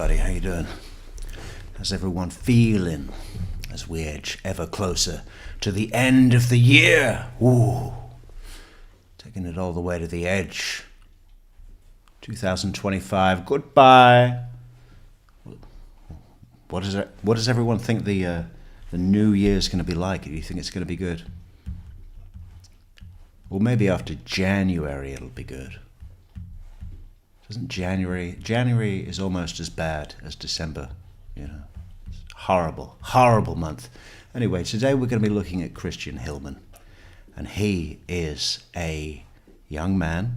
everybody. How you doing? How's everyone feeling as we edge ever closer to the end of the year? Ooh, taking it all the way to the edge. 2025. Goodbye. What does everyone think the new year's going to be like? Do you think it's going to be good? Well, maybe after January it'll be good. Doesn't January is almost as bad as December, you know. It's horrible month. Anyway, today we're going to be looking at Christian Hillman, and he is a young man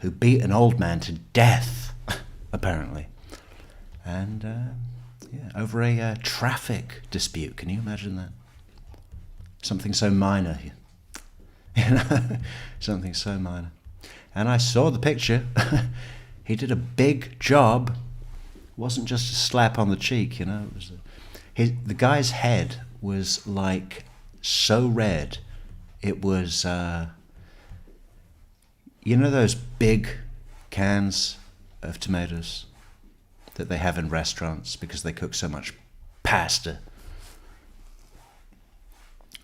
who beat an old man to death, apparently, and over a traffic dispute. Can you imagine that? Something so minor, you know, something so minor. And I saw the picture. He did a big job. It wasn't just a slap on the cheek, you know. It was the guy's head was like so red. It was, you know, those big cans of tomatoes that they have in restaurants because they cook so much pasta.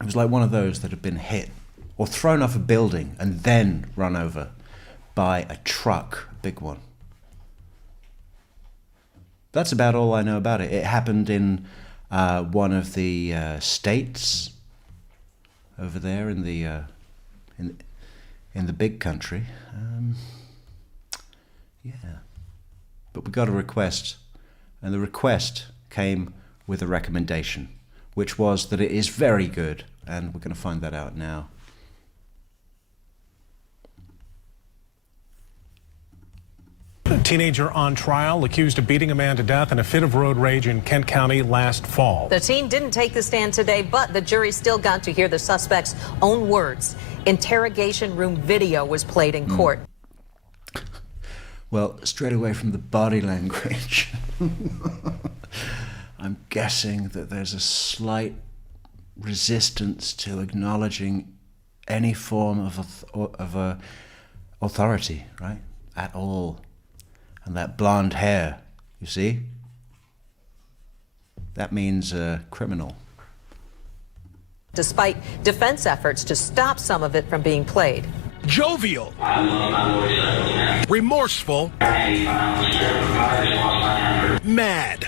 It was like one of those that had been hit or thrown off a building and then run over by a truck, a big one. That's about all I know about it. It happened in one of the states over there in the big country. Yeah, but we got a request, and the request came with a recommendation, which was that it is very good, and we're going to find that out now. A teenager on trial accused of beating a man to death in a fit of road rage in Kent County last fall. The teen didn't take the stand today, but the jury still got to hear the suspect's own words. Interrogation room video was played in court. Well, straight away from the body language, I'm guessing that there's a slight resistance to acknowledging any form of authority, right? At all. And that blonde hair, you see? That means criminal. Despite defense efforts to stop some of it from being played. Jovial, remorseful, mad.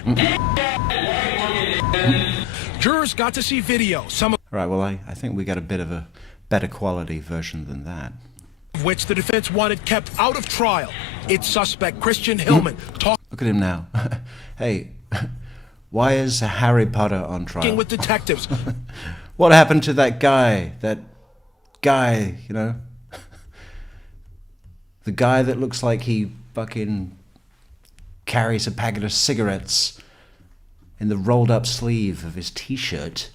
Jurors got to see video, some of Right, well, I think we got a bit of a better quality version than that. which the defense wanted kept out of trial. Its suspect, Christian Hillman, Look at him now. Hey, why is Harry Potter on trial? talking with detectives. What happened to that guy? That guy, you know? The guy that looks like he fucking carries a packet of cigarettes in the rolled up sleeve of his t-shirt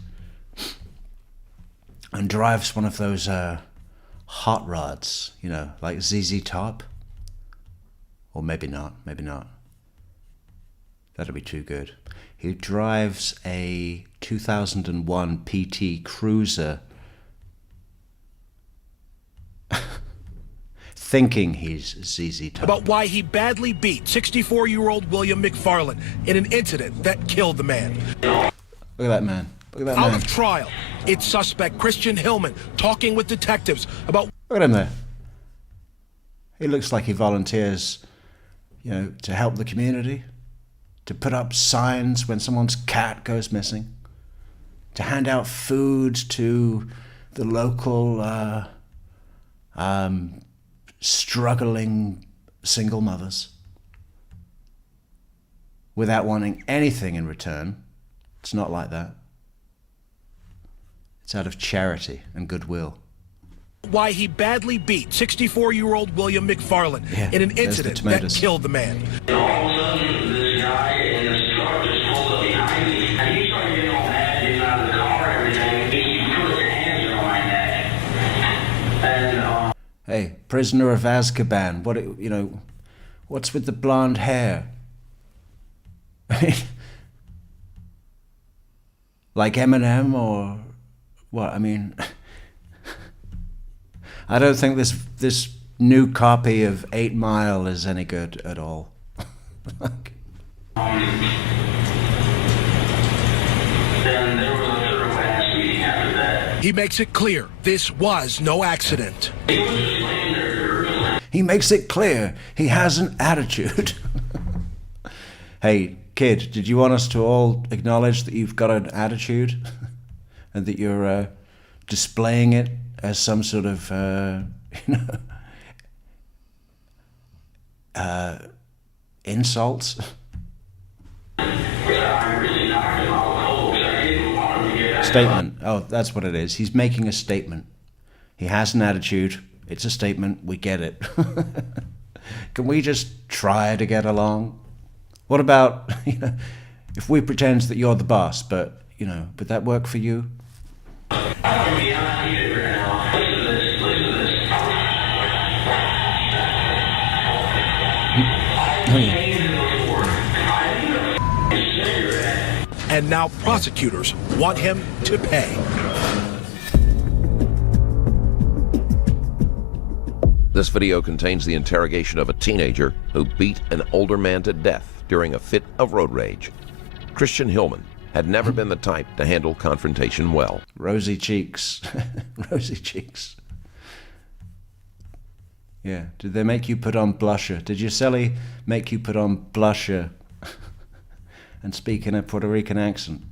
and drives one of those hot rods, you know, like ZZ Top. Or maybe not. That'd be too good. He drives a 2001 PT Cruiser thinking he's ZZ Top. About why he badly beat 64-year-old William McFarland in an incident that killed the man. Look at that man. Look at that Out man. of trial, its suspect, Christian Hillman, talking with detectives about Look at him there. He looks like he volunteers, you know, to help the community, to put up signs when someone's cat goes missing, to hand out food to the local struggling single mothers without wanting anything in return. It's not like that. It's out of charity and goodwill. why he badly beat 64-year-old William McFarland in an incident that killed the man. All of a sudden, this guy in his truck just pulled up behind me, and he started getting all mad, getting out of the car, everything. He put his hands on my neck. And, Hey, prisoner of Azkaban, what, you know, what's with the blonde hair? Like Eminem or what? I mean, I don't think this new copy of 8 Mile is any good at all. Then there was a third class meeting after that. He makes it clear this was no accident. He was just laying there. He makes it clear he has an attitude. Hey, kid, did you want us to all acknowledge that you've got an attitude? And that you're displaying it as some sort of, insult? Statement. Oh, that's what it is. He's making a statement. He has an attitude. It's a statement. We get it. Can we just try to get along? What about, if we pretend that you're the boss, but, would that work for you? And now prosecutors want him to pay. This video contains the interrogation of a teenager who beat an older man to death during a fit of road rage. Christian Hillman had never been the type to handle confrontation well. Rosy cheeks. Rosy cheeks. Yeah. Did they make you put on blusher? Did your celly make you put on blusher and speak in a Puerto Rican accent?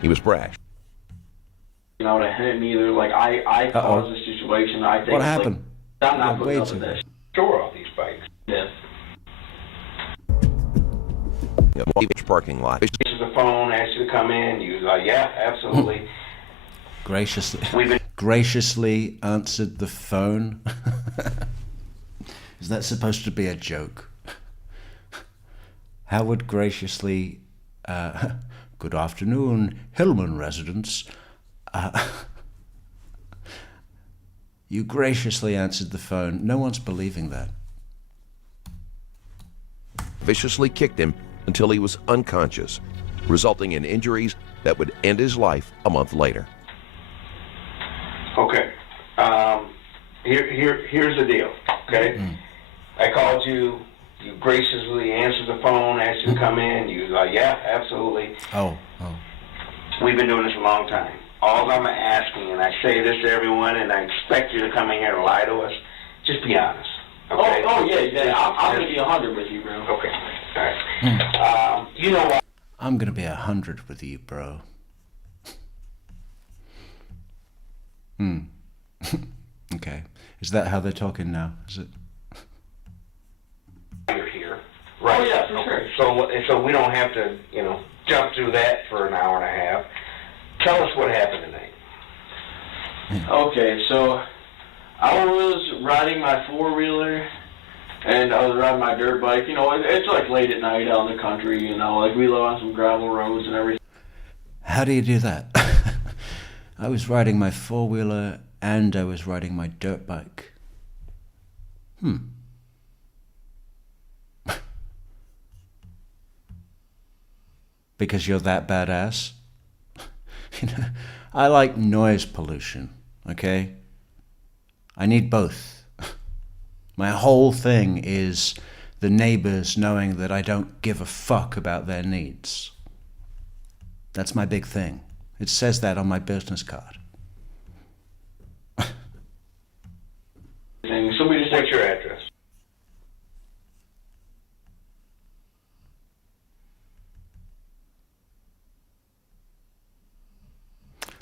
He was brash. To hit me either. Like, I caused the situation. I think. What happened? Like, I'm not putting up Wait with this. Store all these bikes. Yeah. Each parking lot. This is the phone, asked you to come in. You was like, yeah, absolutely. Graciously answered the phone. Is that supposed to be a joke? How would graciously, good afternoon, Hillman residents. You graciously answered the phone. No one's believing that. Viciously kicked him until he was unconscious, resulting in injuries that would end his life a month later. Okay. Here's the deal, okay? I called you. You graciously answered the phone, asked you to come in. You was like, yeah, absolutely. Oh. We've been doing this a long time. All I'm asking, and I say this to everyone, and I expect you to come in here and lie to us, just be honest. Okay? Oh yeah. I'm going to be 100 with you, bro. Okay. All right. You know what? I'm gonna be 100 with you, bro. Okay. Is that how they're talking now? Is it? You're here. Right. Oh, yeah, for sure. So we don't have to, jump through that for an hour and a half. Tell us what happened tonight. Okay, so I was riding my four-wheeler, and I was riding my dirt bike. It's like late at night out in the country, like we live on some gravel roads and everything. How do you do that? I was riding my four-wheeler and I was riding my dirt bike. Because you're that badass? I like noise pollution, okay? I need both. My whole thing is the neighbors knowing that I don't give a fuck about their needs. That's my big thing. It says that on my business card. So we just What's your address?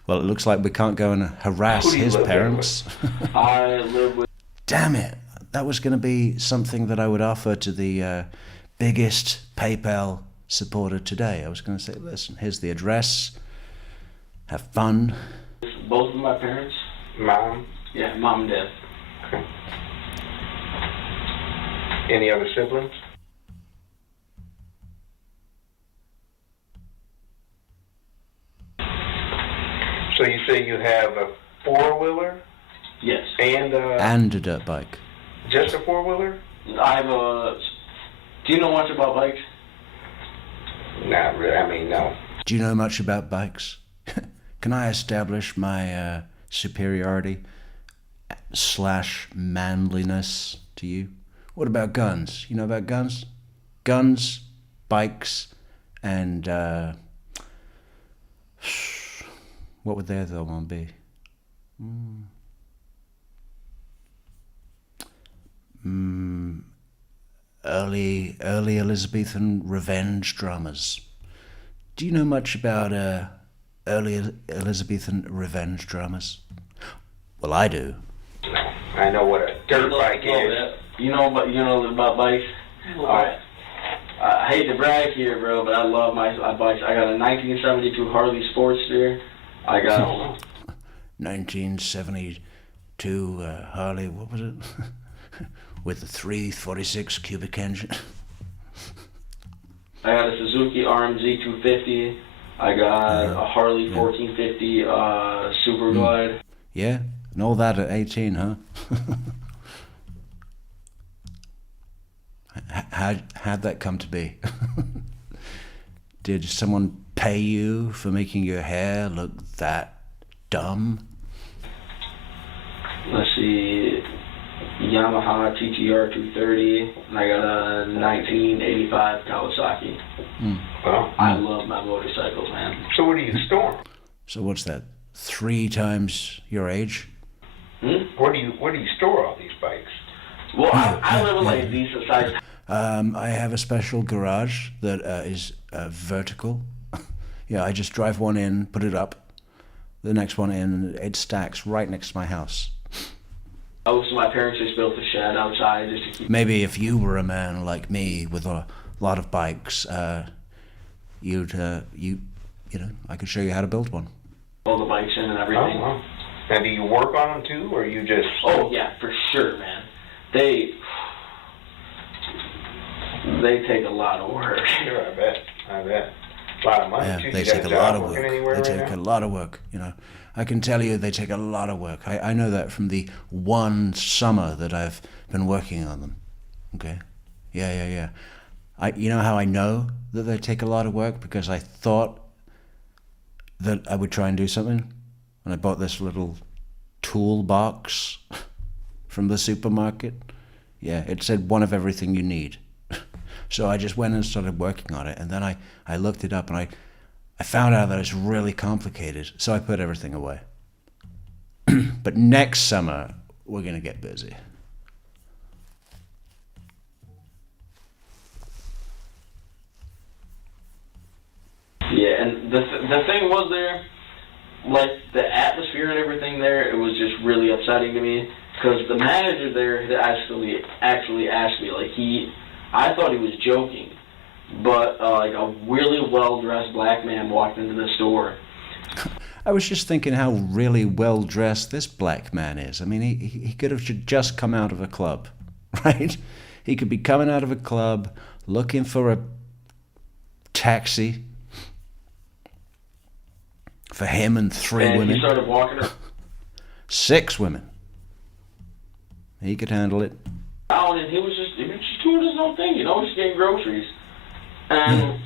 Well, it looks like we can't go and harass Who do you his live there parents. I live with. Damn it. That was going to be something that I would offer to the biggest PayPal supporter today. I was going to say, listen, here's the address. Have fun. Both of my parents. Mom? Yeah, mom and dad. Okay. Any other siblings? So you say you have a four-wheeler Yes. and A dirt bike. just a four-wheeler? I have a. Do you know much about bikes? Not really. I mean, no. Do you know much about bikes? Can I establish my superiority / manliness to you What about guns? You know about guns? Guns, bikes, and what would the other one be? Early Elizabethan revenge dramas. Do you know much about early Elizabethan revenge dramas? Well, I do. I know what a dirt bike is. You know about bikes? All right. I hate to brag here, bro, but I love my bikes. I got a 1972 Harley Sportster. I got 1972 Harley, what was it? With the 346 cubic engine. I got a Suzuki RMZ 250. I got a Harley 1450 Super Glide. Yeah, and all that at 18, huh? How'd that come to be? Did someone pay you for making your hair look that dumb? Let's see, Yamaha TTR 230, and I got a 1985 Kawasaki. Well, I love my motorcycles, man. so what do you store? So what's that? 3 times your age? Where do you store all these bikes? Well, I live in like a decent size. I have a special garage that is vertical. Yeah, I just drive one in, put it up, the next one in, and it stacks right next to my house. So my parents just built a shed outside just to keep Maybe if you were a man like me with a lot of bikes, you know, I could show you how to build one. all the bikes in and everything. Oh, wow. Now, do you work on them too, or you just... Oh, yeah, for sure, man. They take a lot of work. Sure, I bet. A lot of money, Yeah, too. they You got take a job lot of working work. anywhere They right take now? a lot of work, you know. I can tell you they take a lot of work. I know that from the one summer that I've been working on them. Okay? Yeah. You know how I know that they take a lot of work? Because I thought that I would try and do something. And I bought this little toolbox from the supermarket. Yeah, it said one of everything you need. So I just went and started working on it. And then I looked it up and I found out that it's really complicated. So I put everything away. But next summer, we're going to get busy. Yeah, and the thing was there, like the atmosphere and everything there, it was just really upsetting to me because the manager there had actually asked me, like I thought he was joking, but like a really well-dressed black man walked into the store. I was just thinking how really well-dressed this black man is. I mean, he could have just come out of a club, right? He could be coming out of a club, looking for a taxi for him and 3 And women. he started walking around 6 women. He could handle it. and he was just doing his own thing, you know, just getting groceries. And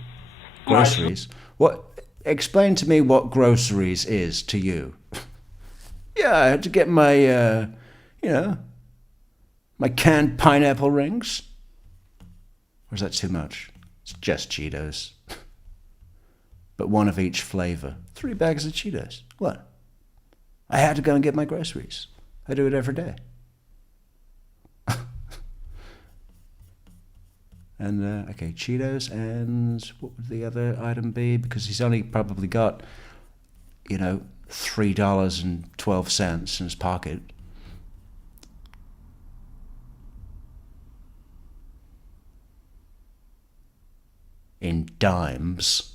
Groceries? What? Explain to me what groceries is to you. Yeah, I had to get my, my canned pineapple rings. Or is that too much? It's just Cheetos. But one of each flavor. 3 bags of Cheetos. What? I had to go and get my groceries. I do it every day. And, okay, Cheetos, and what would the other item be? Because he's only probably got, $3.12 in his pocket. In dimes.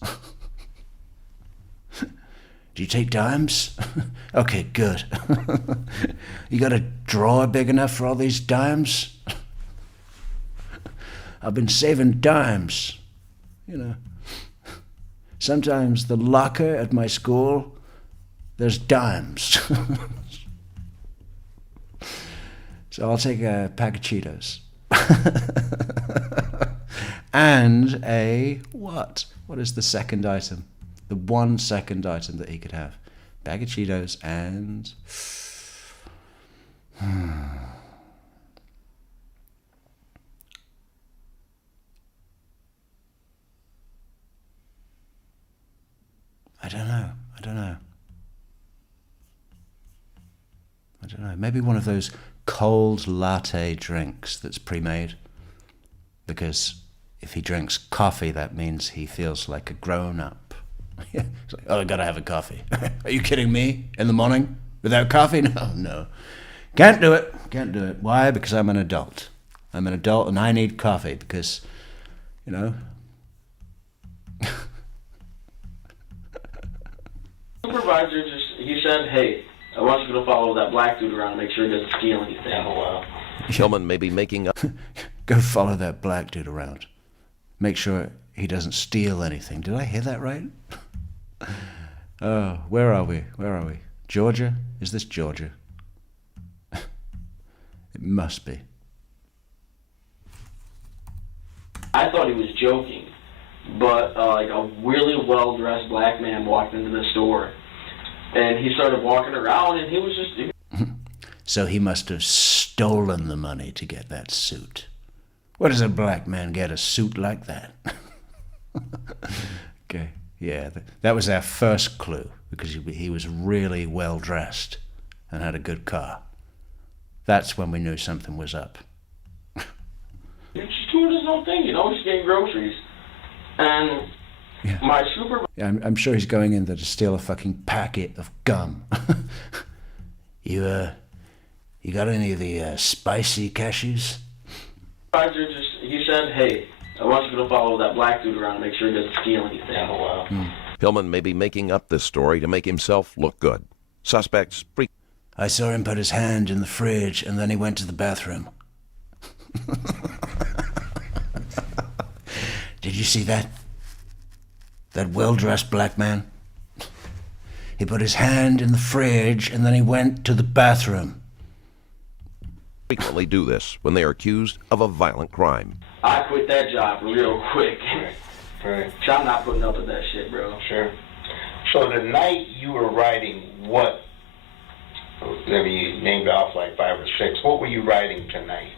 Do you take dimes? Okay, good. You got a drawer big enough for all these dimes? I've been saving dimes, Sometimes the locker at my school, there's dimes. So I'll take a pack of Cheetos. And a what? What is the second item? The one second item that he could have. Bag of Cheetos and... don't know. Maybe one of those cold latte drinks that's pre-made. Because if he drinks coffee, that means he feels like a grown-up. He's like, oh, I gotta have a coffee. Are you kidding me? In the morning? Without coffee? No. Can't do it. Why? Because I'm an adult. I'm an adult and I need coffee because, you know. Supervisor he said, hey, I want you to follow that black dude around and make sure he doesn't steal anything. Oh, wow. Hillman may be making up. Go follow that black dude around. Make sure he doesn't steal anything. Did I hear that right? Oh, where are we? Georgia? Is this Georgia? It must be. I thought he was joking, but like a really well-dressed black man walked into the store, and he started walking around, and he was just... So he must have stolen the money to get that suit. Where does a black man get a suit like that? Okay, yeah, that was our first clue, because he was really well-dressed and had a good car. That's when we knew something was up. He's just doing his own thing, you know, he's getting groceries. And my supervisor... Yeah, I'm sure he's going in there to steal a fucking packet of gum. You got any of the spicy cashews? He said, hey, I want you to follow that black dude around and make sure he doesn't steal anything. Oh, wow. Hillman may be making up this story to make himself look good. Suspects... I saw him put his hand in the fridge and then he went to the bathroom. Did you see that? That well-dressed black man? He put his hand in the fridge and then he went to the bathroom. Frequently do this when they are accused of a violent crime. I quit that job real quick. Right. So I'm not putting up with that shit, bro. Sure. So the night you were riding, what? I mean, you named off like 5 or 6. What were you riding tonight?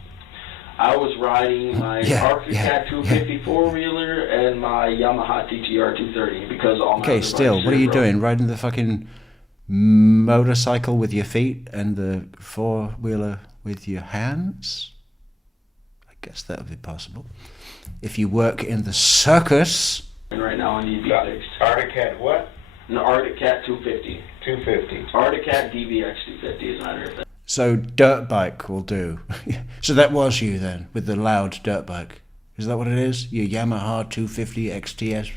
I was riding my Cat 250 four-wheeler and my Yamaha TTR 230 because all my... Okay, still, what are you doing? Riding the fucking motorcycle with your feet and the four-wheeler with your hands? I guess that would be possible. If you work in the circus... And right now I need to be fixed. Arctic Cat what? An Arctic Cat 250. 250. Arctic Cat DBX 250 is not her thing. So dirt bike will do. So that was you then, with the loud dirt bike. Is that what it is? Your Yamaha 250 XTS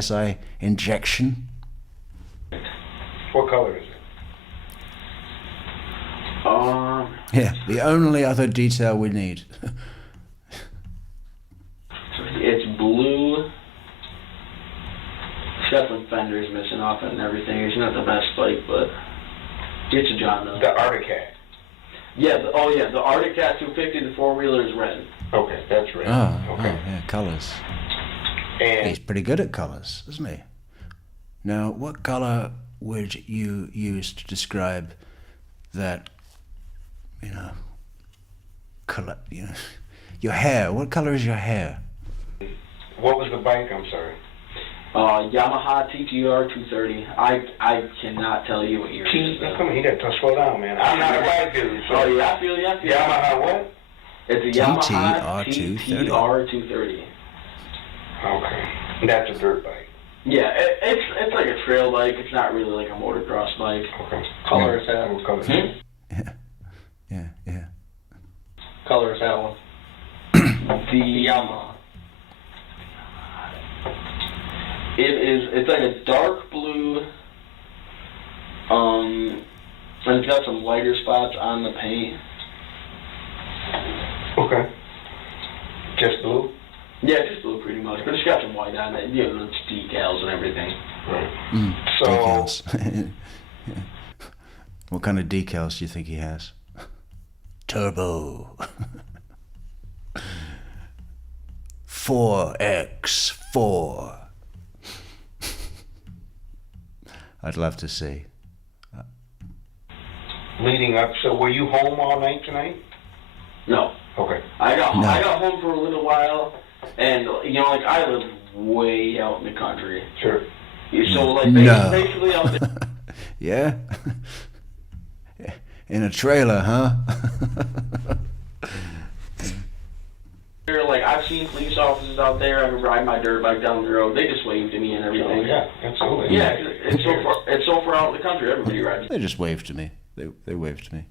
SI injection? What color is it? Yeah, the only other detail we need. It's blue. It's got some fenders missing off it and everything. It's not the best bike, but gets a job though. The Arctic Cat. Yeah, the Arctic Cat 250, the four-wheeler is red. Okay, that's red. Okay. Yeah, colours. And He's pretty good at colours, isn't he? Now, what colour would you use to describe that, colour, your hair? What colour is your hair? what was the bike? I'm sorry. Yamaha TTR 230. I cannot tell you what year it is. Come on, you got to slow down, man. I'm not a bike dude. So oh, yeah, I feel you. Yamaha what? It's a Yamaha TTR 230. Okay. That's a dirt bike. Yeah, it's like a trail bike. It's not really like a motocross bike. Okay. Color is that? What color is it? Yeah. Color is that one? The Yamaha. It's like a dark blue, and it's got some lighter spots on the paint. Okay. Just blue? Yeah, just blue pretty much, but it's got some white on it, it's decals and everything. Right. So, decals. What kind of decals do you think he has? Turbo. 4X4. I'd love to see. leading up, so were you home all night tonight? No. Okay. I got home for a little while, and I live way out in the country. Sure. So, like, No. basically, I'm Yeah? In a trailer, huh? there, like, I've seen police officers out there. I remember riding my dirt bike down the road. They just waved to me and everything. Oh, yeah, absolutely. Yeah, it's so far out in the country. Everybody rides. They just waved to me. They waved to me.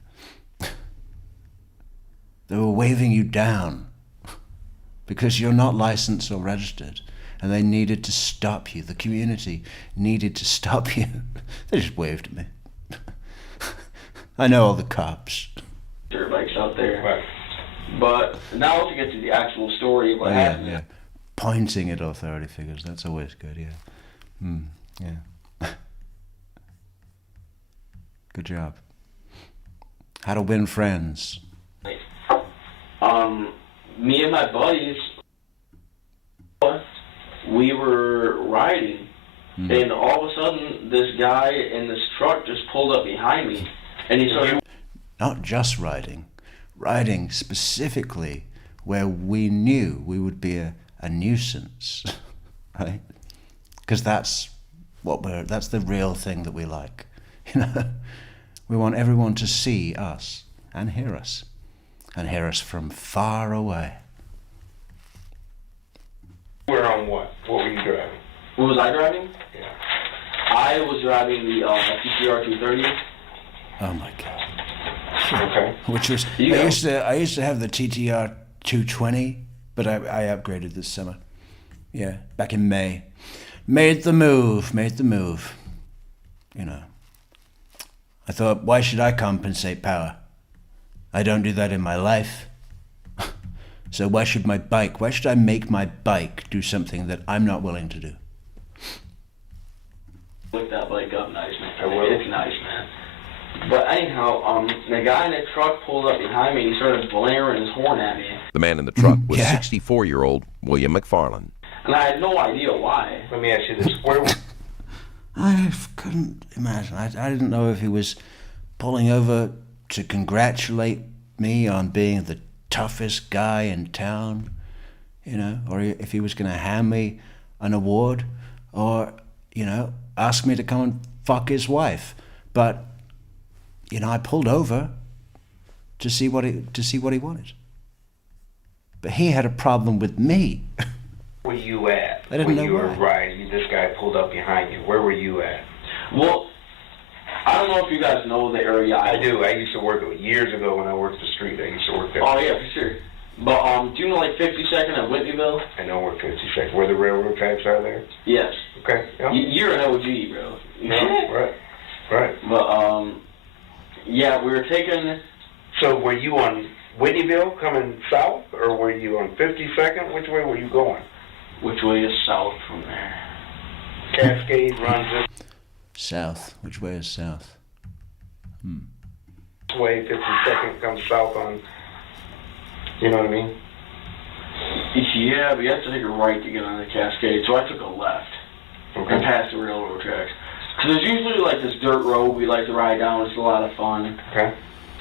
They were waving you down because you're not licensed or registered, and they needed to stop you. The community needed to stop you. They just waved at me. I know all the cops. Dirt bikes out there. Right. But now to get to the actual story of what happened. Yeah. Pointing at authority figures, that's always good, yeah. Yeah. Good job. How to win friends. Me and my buddies, we were riding, and all of a sudden, this guy in this truck just pulled up behind me, and he started... Not just riding specifically where we knew we would be a nuisance, right? Because that's the real thing that we like, you know? We want everyone to see us and hear us from far away. We're on what? What were you driving? What was I driving? Yeah. I was driving the TTR 230. Oh my God. Okay. Which was I used to have the TTR 220, but I upgraded this summer. Yeah, back in May. Made the move. You know. I thought, why should I compensate power? I don't do that in my life. So why should I make my bike do something that I'm not willing to do? Look that bike up nice, man. I will. It's nice, man. But anyhow, the guy in the truck pulled up behind me and he started blaring his horn at me. The man in the truck was Yeah. 64-year-old William McFarland. And I had no idea why. Let me ask you this. Where I couldn't imagine. I didn't know if he was pulling over to congratulate me on being the toughest guy in town, you know, or if he was going to hand me an award, or, you know, ask me to come and fuck his wife. But, you know, I pulled over to see what he wanted. But he had a problem with me. were you at? I didn't when know you were why. riding, this guy pulled up behind you. Where were you at? Well, I don't know if you guys know the area. I do. I used to work years ago when I worked the street. I used to work there. Oh, yeah, for sure. But, do you know, like, 52nd at Whitneyville? I know where 52nd, where the railroad tracks are there. Yes. Okay. Yeah. You're an OG, bro. No, right. But, yeah, we were taking... So were you on Whitneyville coming south, or were you on 52nd? Which way were you going? Which way is south from there? Cascade runs this South. Which way is south? way, 52nd comes south on, you know what I mean? Yeah, but you have to take a right to get on the Cascade, so I took a left and Okay. past the railroad tracks. Because there's usually, like, this dirt road we like to ride down. It's a lot of fun. Okay.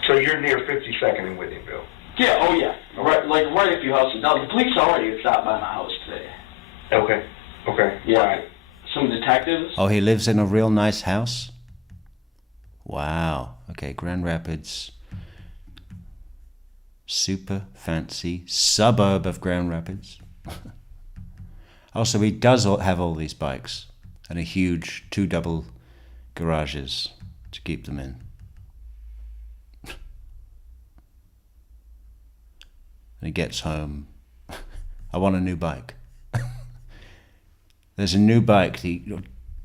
So you're near 52nd in Whitneyville. Yeah, oh, yeah. Right a few houses. Now, the police already had stopped by my house today. Okay. Yeah. Right. Some detectives. Oh, he lives in a real nice house? Wow. Okay, Grand Rapids. Super fancy suburb of Grand Rapids. Also, he does have all these bikes and a huge 2 double garages to keep them in. And he gets home. I want a new bike. There's a new bike, the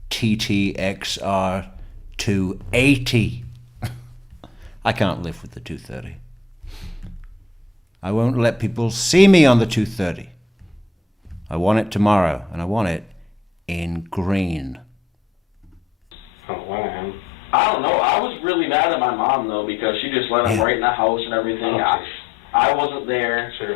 TTXR 280. I can't live with the 230. I won't let people see me on the 230. I want it tomorrow, and I want it in green. Oh, wow. I don't know. I was really mad at my mom, though, because she just let him right in the house and everything. I wasn't there. Sure.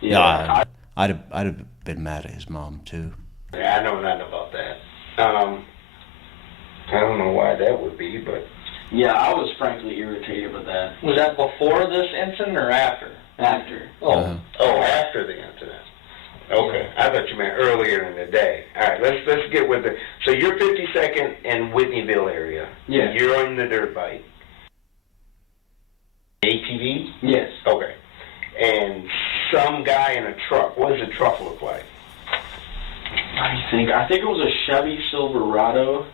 Yeah. I'd have been mad at his mom, too. Yeah, I know nothing about that. I don't know why that would be, but... Yeah, I was frankly irritated with that. Was that before this incident or after? After. Oh, after the incident. Okay, I thought you meant earlier in the day. All right, let's get with it. So you're 52nd and Whitneyville area. Yeah. You're on the dirt bike. ATV? Yes. Okay. And some guy in a truck. What does the truck look like? I think it was a Chevy Silverado,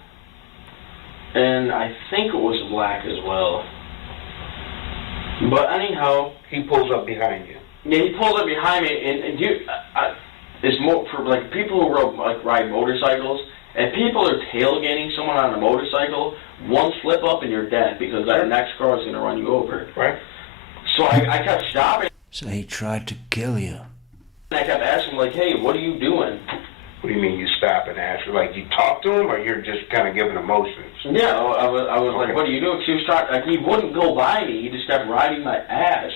and I think it was black as well. But anyhow, He pulls up behind you. yeah, he pulled up behind me, and it's more for like people who ride motorcycles. If people are tailgating someone on a motorcycle, one slip up and you're dead because that next car is going to run you over. Right. So I kept stopping. So he tried to kill you. And I kept asking, like, hey, what are you doing? What do you mean you stop and ask? Like you talk to him, or you're just kind of giving emotions? Yeah, I was Okay. like, what are you doing? 'Cause he was trying, like, he wouldn't go by me. He just kept riding my ass.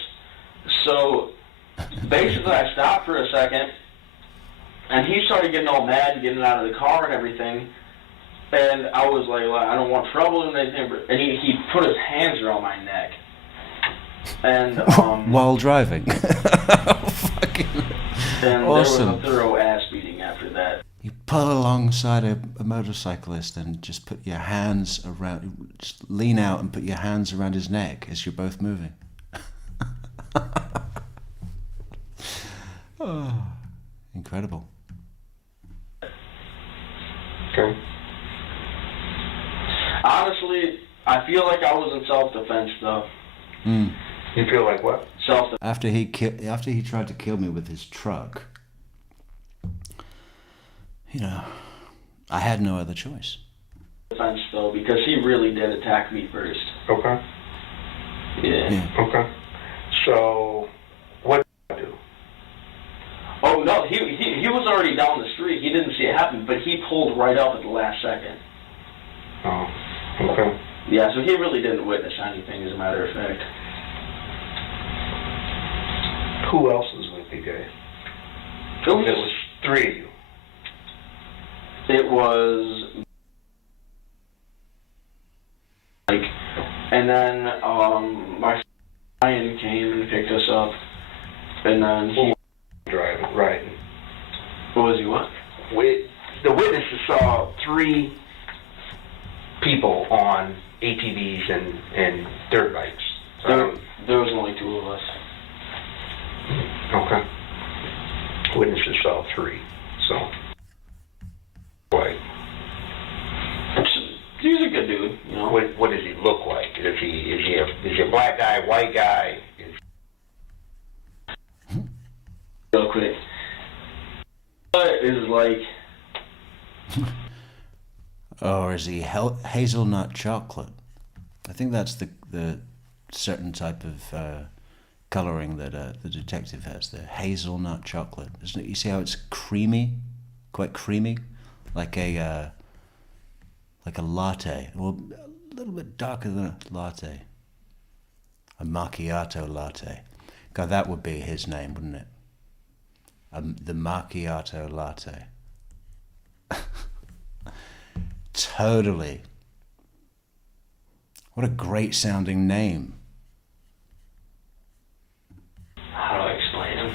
So basically, I stopped for a second, and he started getting all mad and getting out of the car and everything. And I was like, I don't want trouble and anything. And he put his hands around my neck. And While driving. Fucking and awesome. there was a thorough ass beating after that. You pull alongside a motorcyclist and just put your hands around, just lean out and put your hands around his neck as you're both moving. Oh, incredible. Okay. Honestly, I feel like I was in self-defense, though. Mm. You feel like what? Self-defense. After he tried to kill me with his truck, you know, I had no other choice. Though, because he really did attack me first. Okay. Yeah. Okay. So, what did you do? Oh no, he was already down the street. He didn't see it happen, but he pulled right up at the last second. Oh, okay. Yeah, so he really didn't witness anything, as a matter of fact. Who else was with you guys? It was, There was 3 of you. It was like, and then my client came and picked us up, and then he Driving, right. what was he what? The witnesses saw 3 people on ATVs and dirt bikes. There was only 2 of us. Okay. Witnesses saw 3. So, what? He's a good dude, you know. What does he look like? Is he a black guy, white guy? Real quick. Is like. Or is he hazelnut chocolate? I think that's the certain type of coloring that the detective has. The hazelnut chocolate, isn't it? You see how it's creamy, quite creamy, like a latte, or a little bit darker than a latte. A macchiato latte. God, that would be his name, wouldn't it? The macchiato latte. Totally. What a great sounding name. How do I explain him?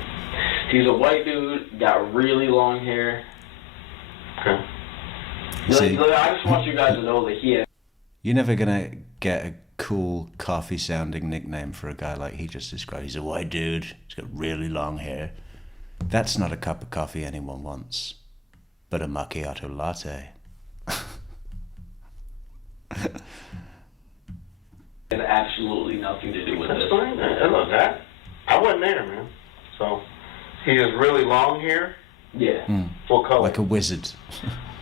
He's a white dude, got really long hair. Okay. See, I just want you guys to know that he has. you're never gonna get a cool coffee sounding nickname for a guy like he just described. He's a white dude, he's got really long hair. That's not a cup of coffee anyone wants, but a macchiato latte. Had absolutely nothing to do with That's this. fine. I love that. I wasn't there, man. So, he has really long hair. Yeah. What color? Like a wizard.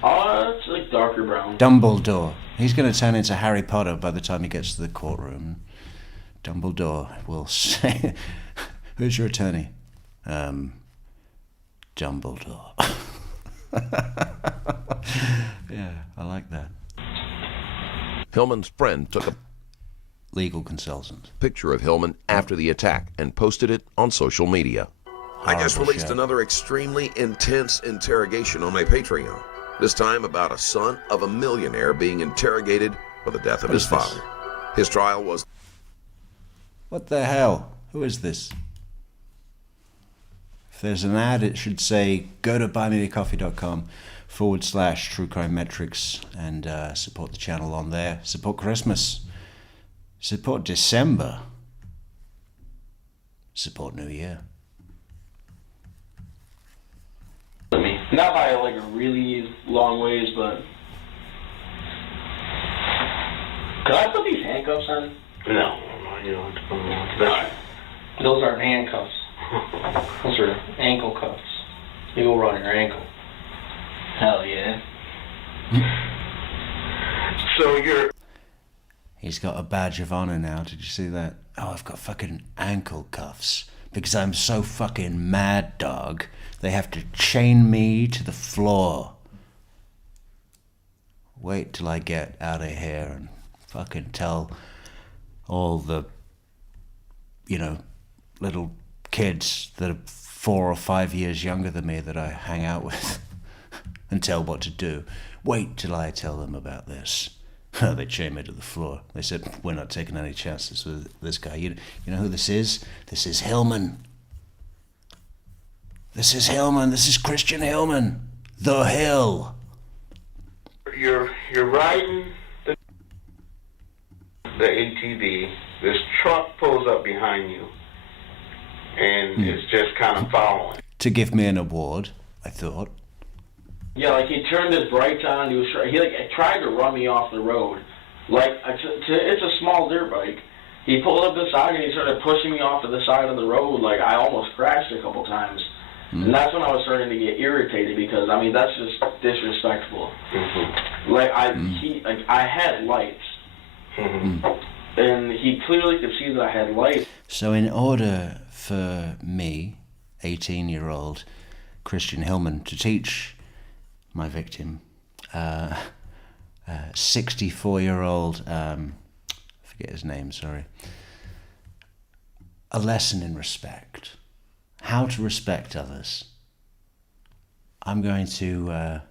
It's like darker brown. Dumbledore. He's going to turn into Harry Potter by the time he gets to the courtroom. Dumbledore will say, "Who's your attorney?" Dumbledore. Yeah, I like that. Hillman's friend took a Legal consultant. picture of Hillman after the attack and posted it on social media. I just Horrible released shit. another extremely intense interrogation on my Patreon. This time about a son of a millionaire being interrogated for the death of What his is this? father. His trial was What the hell? Who is this? If there's an ad, it should say go to buymeacoffee.com/True Crime Metrix and support the channel on there. Support Christmas. Support December. Support New Year. Not by like a really long ways, but could I put these handcuffs on? No, you don't have to put them on. Those aren't handcuffs. Those are ankle cuffs. You go around your ankle. Hell yeah. So you're... He's got a badge of honor now. Did you see that? Oh, I've got fucking ankle cuffs. Because I'm so fucking mad, dog. They have to chain me to the floor. Wait till I get out of here and fucking tell all the, little kids that are 4 or 5 years younger than me that I hang out with and tell what to do. Wait till I tell them about this. They chained me to the floor. They said, we're not taking any chances with this guy. You know who this is? This is Hillman. This is Hillman. This is Christian Hillman. The Hill. You're riding the ATV. This truck pulls up behind you and is just kind of following. To give me an award, I thought. Yeah, like he turned his brights on. He tried to run me off the road. Like it's a small dirt bike. He pulled up the side and he started pushing me off to the side of the road. Like I almost crashed a couple times. And that's when I was starting to get irritated because that's just disrespectful. Mm-hmm. Like I had lights, and he clearly could see that I had lights. So in order for me, 18-year-old Christian Hillman, to teach my victim, 64-year-old, I forget his name, sorry, a lesson in respect. How to respect others. I'm going to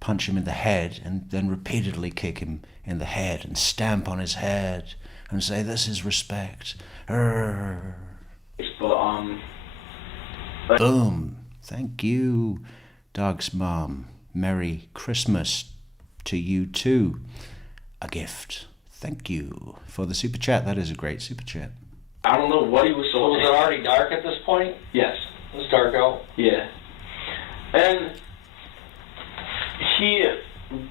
punch him in the head and then repeatedly kick him in the head and stamp on his head and say, this is respect. But, boom. Thank you, dog's mom. Merry Christmas to you too. A gift. Thank you for the super chat. That is a great super chat. I don't know what he was so. Was it already dark at this point? Yes. It was dark out? Yeah. And he,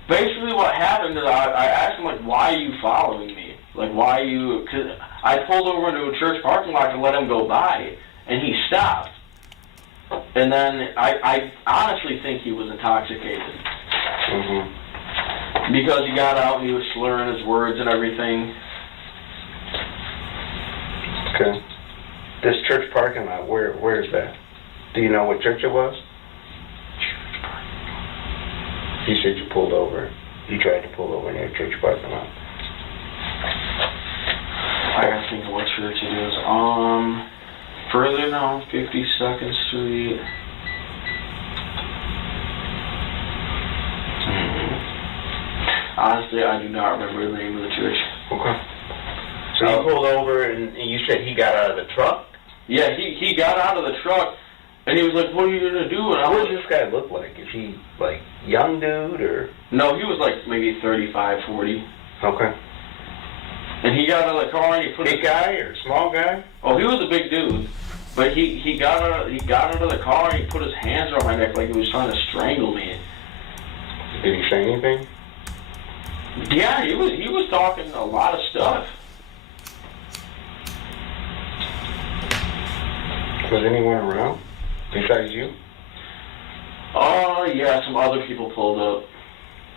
basically what happened is I asked him, like, why are you following me? Like, why are you, because I pulled over into a church parking lot to let him go by, and he stopped. And then I honestly think he was intoxicated. Mm-hmm. Because he got out and he was slurring his words and everything. Okay. This church parking lot, where is that? Do you know what church it was? You said you pulled over. You tried to pull over near church parking lot. I gotta think of what church it is. Further down 52nd Street. Honestly, I do not remember the name of the church. Okay. So you pulled over and you said he got out of the truck? Yeah, he got out of the truck and he was like, what are you going to do? And what does this guy look like? Is he like young dude or? No, he was like maybe 35, 40. Okay. And he got out of the car and he put big guy or small guy? Oh, he was a big dude. But he got out of the car and he put his hands around my neck like he was trying to strangle me. Did he say anything? Yeah, he was talking a lot of stuff. Was anyone around besides you? Oh, yeah, some other people pulled up.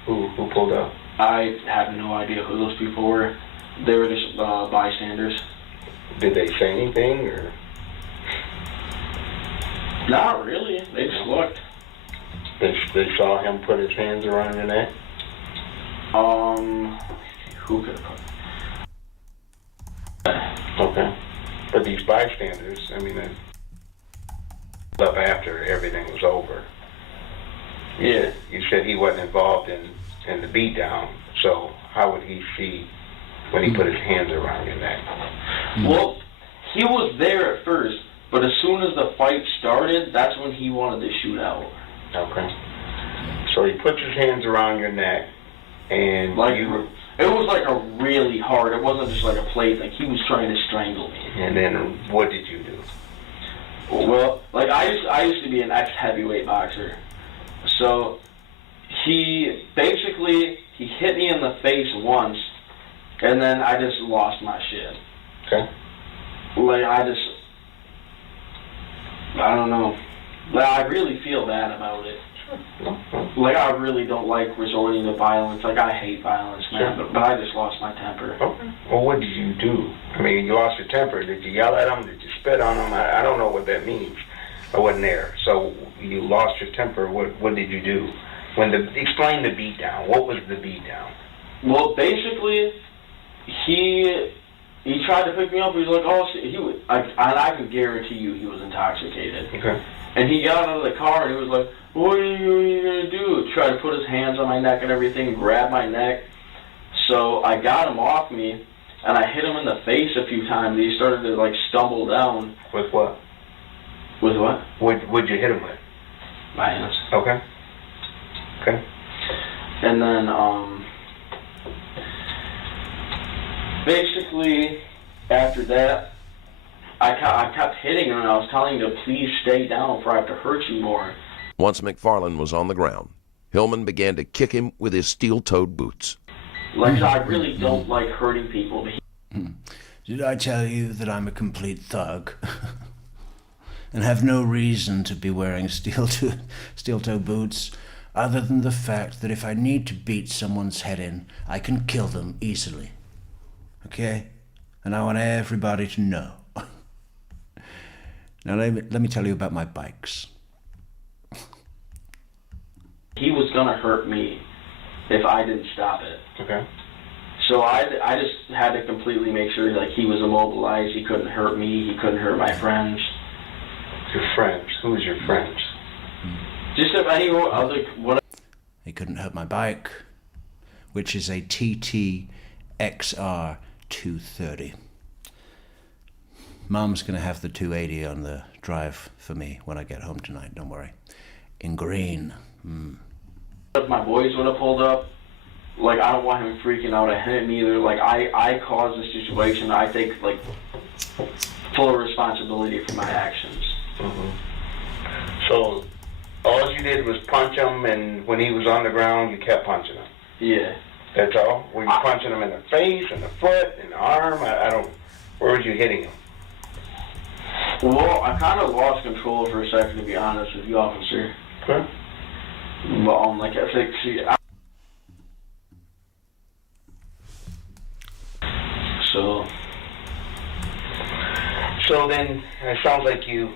Who pulled up? I have no idea who those people were. They were just bystanders. Did they say anything or? Not really. They just looked. They saw him put his hands around your neck? Who could have put? Okay. But these bystanders, I mean, up after everything was over. Yeah. You said he wasn't involved in the beatdown, so how would he see when he put his hands around your neck? Well, he was there at first, But as soon as the fight started, that's when he wanted to shoot out. Okay. So he puts his hands around your neck, and like it was like a really hard. It wasn't just like a play thing. He was trying to strangle me. And then what did you do? Well, like I used to be an ex-heavyweight boxer, so he hit me in the face once, and then I just lost my shit. Okay. Like I don't know. Like I really feel bad about it. Like I really don't like resorting to violence. Like I hate violence, man. But I just lost my temper. Okay. Well, what did you do? I mean, you lost your temper. Did you yell at him? Did you spit on him? I don't know what that means. I wasn't there. So you lost your temper. What did you do? Explain the beatdown. What was the beatdown? Well, basically, he tried to pick me up. He was like, "Oh, I can guarantee you he was intoxicated." Okay. And he got out of the car and he was like, what are you gonna do? Try to put his hands on my neck and everything, grab my neck. So I got him off me, and I hit him in the face a few times. He started to like stumble down. With what? With what? What'd you hit him with? My hands. Okay. Okay. And then basically after that, I kept hitting him, and I was telling him to please stay down before I have to hurt you more. Once McFarland was on the ground, Hillman began to kick him with his steel-toed boots. Like, I really don't like hurting people. Did I tell you that I'm a complete thug? And have no reason to be wearing steel-toe boots, other than the fact that if I need to beat someone's head in, I can kill them easily. Okay? And I want everybody to know. Now let me tell you about my bikes. He was gonna hurt me if I didn't stop it. Okay. So I just had to completely make sure like he was immobilized. He couldn't hurt me. He couldn't hurt my friends. Your friends? Who's your friends? Just if any other what. He couldn't hurt my bike, which is a TT XR 230. Mom's going to have the 280 on the drive for me when I get home tonight, don't worry. In green. If my boys would have pulled up, like, I don't want him freaking out at him either. Like, I caused the situation. I take, like, full responsibility for my actions. Mm-hmm. So, all you did was punch him, and when he was on the ground, you kept punching him? Yeah. That's all? Were you punching him in the face, in the foot, in the arm? Where was you hitting him? Well, I kind of lost control for a second, to be honest with you, officer. Okay. But like I said, So then it sounds like you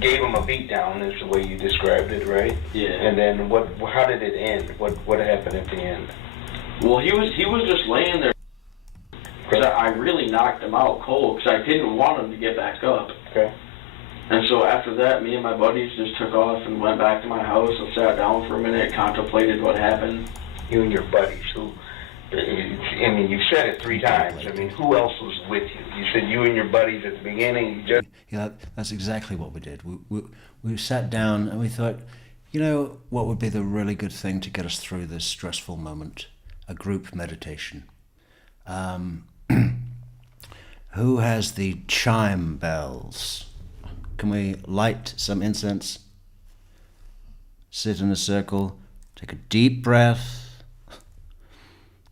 gave him a beatdown, is the way you described it, right? Yeah. And then how did it end? What happened at the end? Well, he was just laying there. Because I really knocked him out cold because I didn't want him to get back up. Okay. And so after that, me and my buddies just took off and went back to my house and sat down for a minute, contemplated what happened. You and your buddies, I mean, you said it 3 times. I mean, who else was with you? You said you and your buddies at the beginning. Yeah, that's exactly what we did. We sat down and we thought, you know, what would be the really good thing to get us through this stressful moment? A group meditation. Who has the chime bells? Can we light some incense? Sit in a circle, take a deep breath.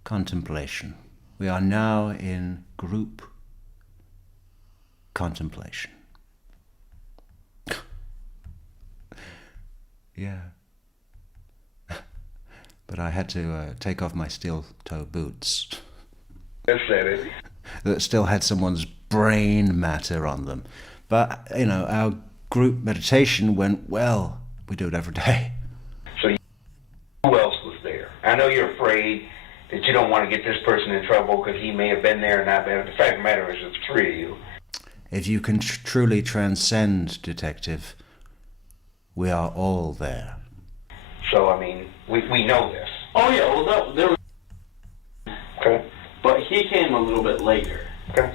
Contemplation. We are now in group contemplation. Yeah. But I had to take off my steel-toe boots. Just said it. That still had someone's brain matter on them. But, you know, our group meditation went well. We do it every day. So who else was there? I know you're afraid that you don't want to get this person in trouble because he may have been there and not been. The fact of the matter is it's 3 of you. If you can truly transcend, detective, we are all there. So, I mean, we know this. Oh, yeah, well, there was... Okay. But he came a little bit later. Okay.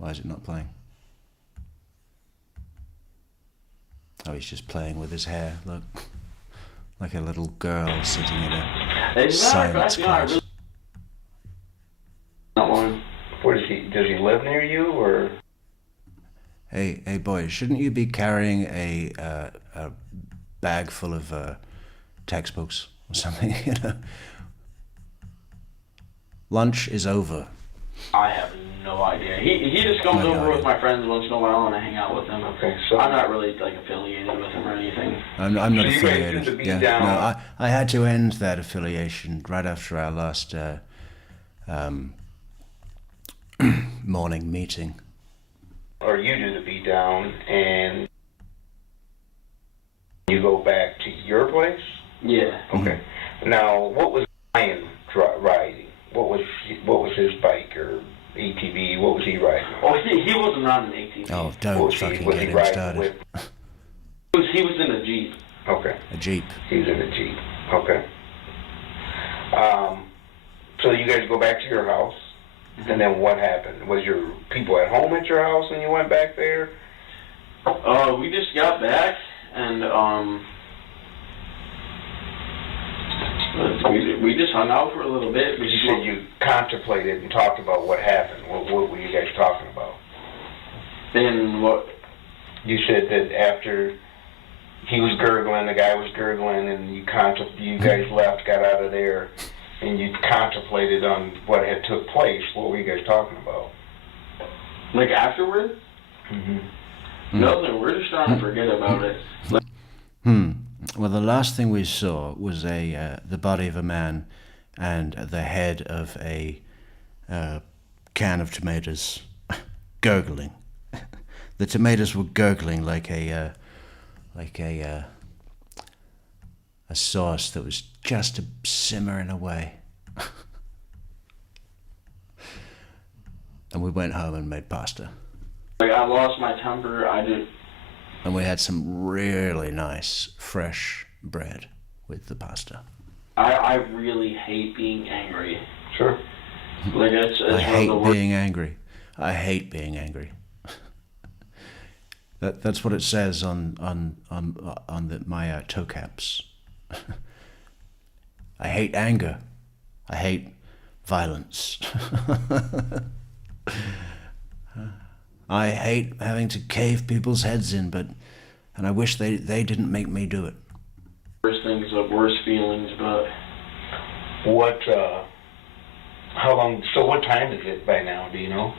Why is it not playing? Oh, he's just playing with his hair. Look, like a little girl sitting in a science class. Where does he live near you, or? Hey, boy! Shouldn't you be carrying a bag full of textbooks or something? You know. Lunch is over. I have no idea. He just comes over with my friends once in a while, and I hang out with him. Okay, so I'm not really like affiliated with him or anything. I'm not So you guys affiliated. do the Yeah, Beatdown. no, I had to end that affiliation right after our last morning meeting. or you do the Beatdown, and you go back to your place? Yeah. Okay. Now, what was Ryan riding? What was his bike or ATV? What was he riding? Oh, he wasn't on an ATV. Oh, don't fucking get him started. He was in a Jeep. Okay. A Jeep. He was in a Jeep. Okay. So you guys go back to your house, and then what happened? Was your people at home at your house when you went back there? We just got back, and we just hung out for a little bit. You said you contemplated and talked about what happened. What were you guys talking about? Then what? You said that after he was gurgling, the guy was gurgling, and you guys left, got out of there, and you contemplated on what had took place. What were you guys talking about? Like afterward? Mm-hmm. Nothing. We're just trying to forget about it. Well, the last thing we saw was the body of a man and the head of a can of tomatoes gurgling. The tomatoes were gurgling like a sauce that was just simmering away. And we went home and made pasta. Like I lost my temper. I did. And we had some really nice fresh bread with the pasta. I really hate being angry. Sure. Like it's I hate being angry. I hate being angry. That's what it says on my toe caps. I hate anger. I hate violence. I hate having to cave people's heads in, and I wish they didn't make me do it. Worst things, worst feelings, but What? How long? So what time is it by now? Do you know?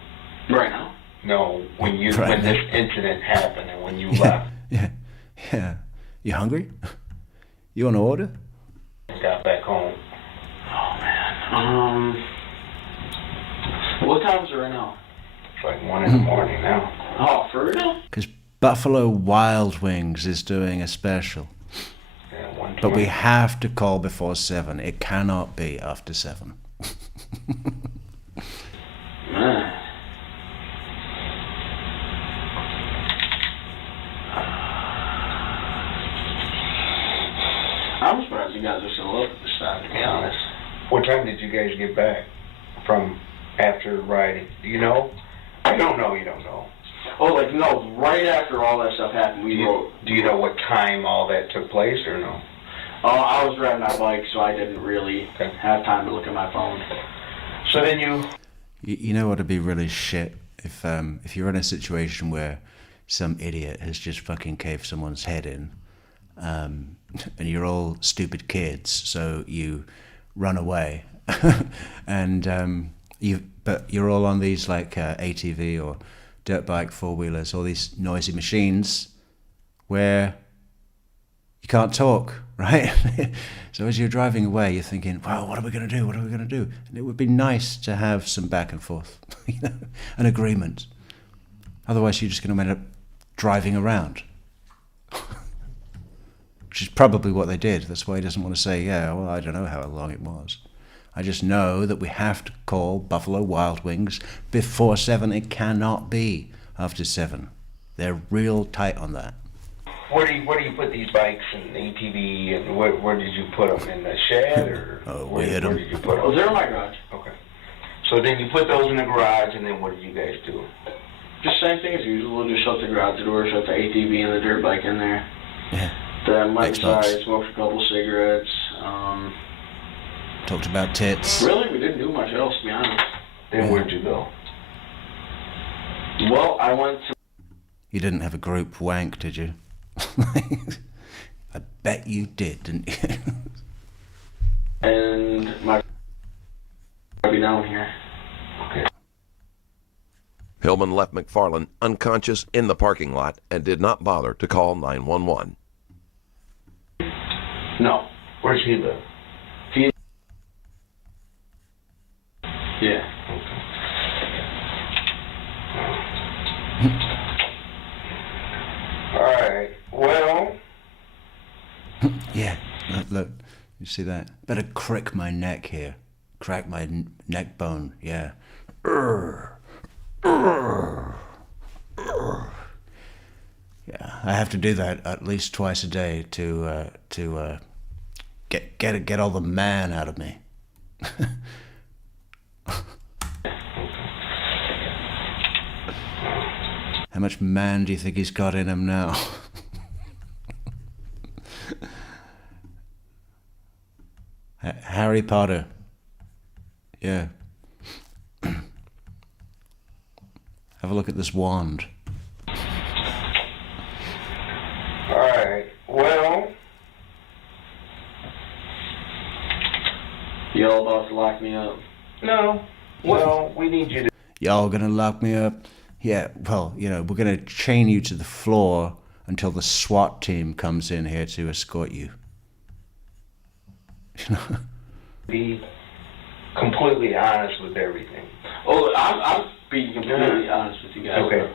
right now. No, when Right this now. incident happened and when you left. Yeah. You hungry? You want to order? Got back home. Oh man. What time is it right now? It's like 1 in the morning now. Oh, for real? Because Buffalo Wild Wings is doing a special. Yeah, 1:20. But we have to call before 7. It cannot be after 7. Man. I'm surprised you guys are still up at this time, to be honest. What time did you guys get back from after riding? Do you know? You don't know. You don't know. Oh, like no, right after all that stuff happened, we wrote. Do you know what time all that took place or no? I was riding my bike, so I didn't really have time to look at my phone. So then you. You know what would be really shit if you're in a situation where some idiot has just fucking caved someone's head in, and you're all stupid kids, so you run away, and but you're all on these like ATV or dirt bike 4-wheelers, all these noisy machines where you can't talk, right? So as you're driving away, you're thinking, wow, what are we going to do? What are we going to do? And it would be nice to have some back and forth, an agreement. Otherwise, you're just going to end up driving around, which is probably what they did. That's why he doesn't want to say, yeah, well, I don't know how long it was. I just know that we have to call Buffalo Wild Wings before 7. It cannot be after 7. They're real tight on that. Where do you put these bikes and ATV, and where did you put them, in the shed or We hid them. where did you put them? Oh, they're in my garage. Okay. So then you put those in the garage, and then what did you guys do? Just same thing as usual. We'll just shut the garage door, shut the ATV and the dirt bike in there. Yeah. Then went Xbox. inside, smoked a couple cigarettes. Talked about tits. Really, we didn't do much else, to be honest. Then where'd you go? Well, I went to... You didn't have a group wank, did you? I bet you did, didn't you? And my... I'll be down here. Okay. Hillman left McFarland unconscious in the parking lot and did not bother to call 911. No. Where's he live? Yeah. All right. Well, Yeah. Look, you see that? Better crick my neck here. Crack my neck bone. Yeah. Yeah. I have to do that at least twice a day to get all the man out of me. How much man do you think he's got in him now? Harry Potter. Yeah. Have a look at this wand. all right. Well, Y'all about to lock me up. no. Well, we need you to. Y'all gonna lock me up? Yeah, well, you know, we're gonna chain you to the floor until the SWAT team comes in here to escort you. You know? Be completely honest with everything. Oh, I'm being completely honest with you guys. Okay.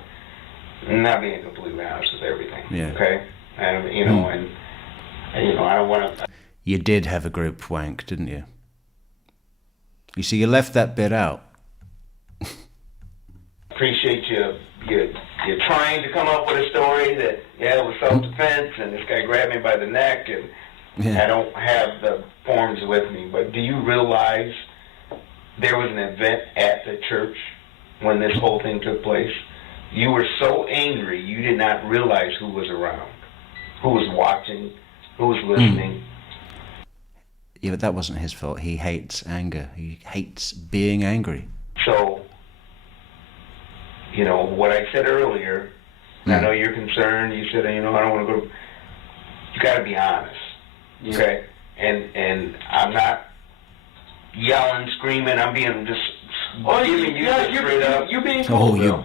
Not being completely honest with everything. Yeah. Okay. And you know, and you know, I don't want to. You did have a group wank, didn't you? You see, you left that bit out. Appreciate you're trying to come up with a story that it was self-defense and this guy grabbed me by the neck and Yeah. I don't have the forms with me, but do you realize there was an event at the church when this whole thing took place? You were so angry you did not realize who was around, who was watching, who was listening. Yeah, but that wasn't his fault. He hates anger. He hates being angry. So, you know, what I said earlier, I know you're concerned, you said, you know, I don't want to go, you got to be honest, okay? And I'm not yelling, screaming, I'm being just giving you the straight up. You're being cool, Oh, Bill.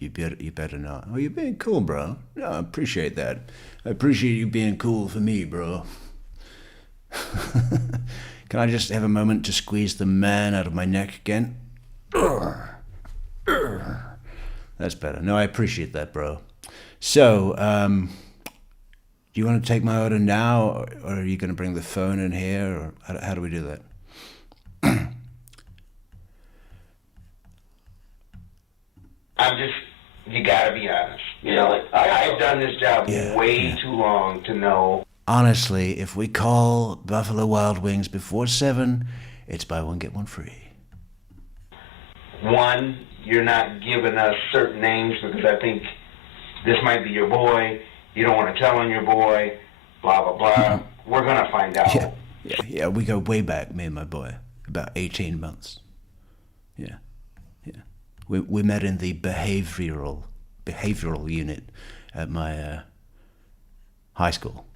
you better not. Oh, you're being cool, bro. No, I appreciate that. I appreciate you being cool for me, bro. Can I just have a moment to squeeze the man out of my neck again? That's better. No, I appreciate that, bro. So, do you want to take my order now, or are you going to bring the phone in here, or how do we do that? I'm just, you gotta be honest. You Yeah, know, like, I've done this job Yeah, way yeah. too long to know. Honestly, if we call Buffalo Wild Wings before 7, it's buy one, get one free. One, you're not giving us certain names because I think this might be your boy. You don't want to tell on your boy, blah, blah, blah. We're gonna find out. Yeah, we go way back, me and my boy, about 18 months. Yeah. We met in the behavioral unit at my high school.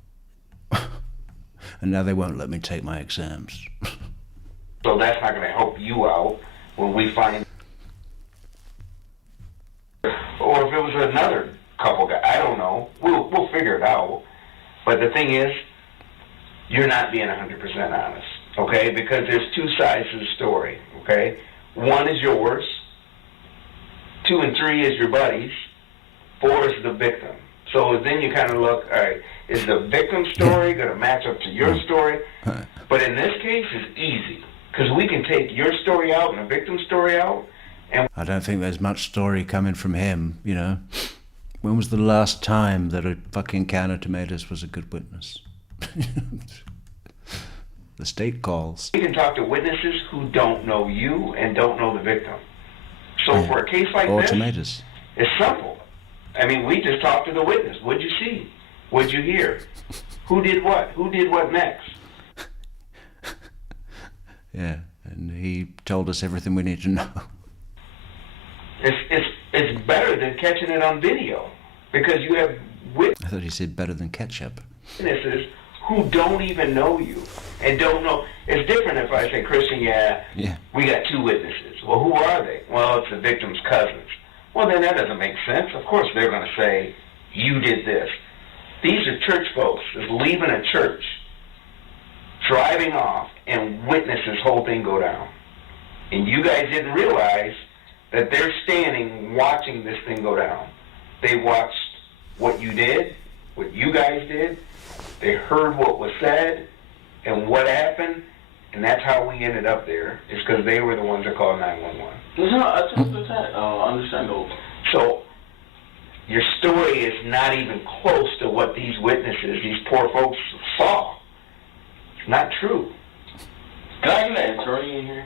And now they won't let me take my exams. So that's not gonna help you out when we find. Or if it was another couple guy, I don't know. We'll figure it out. But the thing is, you're not being 100% honest, okay? Because there's two sides to the story, okay? One is yours. 2 and 3 is your buddies. 4 is the victim. So then you kind of look, all right, is the victim story going to match up to your story? But in this case, it's easy because we can take your story out and the victim story out. And I don't think there's much story coming from him, you know. When was the last time that a fucking can of tomatoes was a good witness? The state calls. we can talk to witnesses who don't know you and don't know the victim. So for a case like Or this, tomatoes. It's simple. I mean, we just talked to the witness. What'd you see? What'd you hear? Who did what? Who did what next? Yeah, and he told us everything we need to know. It's better than catching it on video, because you have I thought he said better than ketchup. witnesses who don't even know you and don't know. It's different if I say, Christian, yeah, we got 2 witnesses. Well, who are they? Well, it's the victim's cousins. Well, then that doesn't make sense. Of course they're going to say, you did this. These are church folks that's leaving a church, driving off, and witness this whole thing go down. And you guys didn't realize that they're standing watching this thing go down. They watched what you did, what you guys did. They heard what was said and what happened, and that's how we ended up there. It's because they were the ones that called 911. That's understandable. So your story is not even close to what these witnesses, these poor folks, saw. It's not true. Can I get an attorney in here?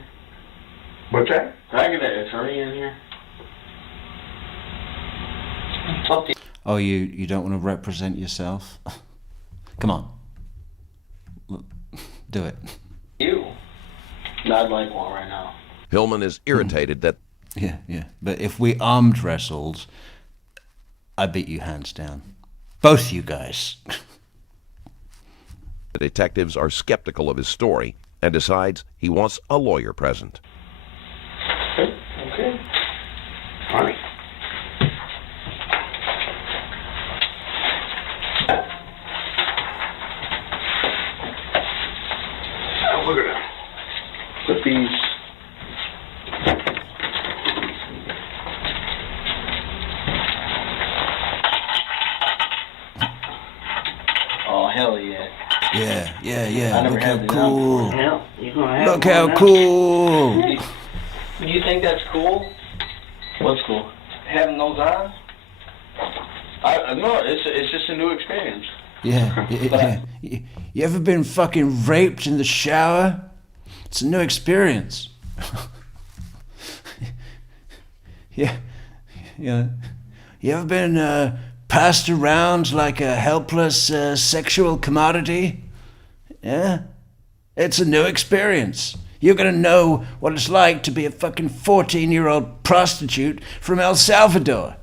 What's that? Can I get an attorney in here? Oh, you don't want to represent yourself? Come on. Do it. You? I'd like one right now. Hillman is irritated that... Yeah. But if we armed wrestled, I beat you hands down. Both you guys. The detectives are skeptical of his story and decides he wants a lawyer present. Okay. All right. We're gonna put these. Oh, hell yeah. Yeah. I never Look how had it cool. Yeah, you're gonna have Look one how now. cool. Do you think that's cool? What's cool? Having those on? No, it's just a new experience. Yeah. You ever been fucking raped in the shower? It's a new experience. Yeah. You ever been passed around like a helpless sexual commodity? Yeah. It's a new experience. You're gonna know what it's like to be a fucking 14-year-old prostitute from El Salvador.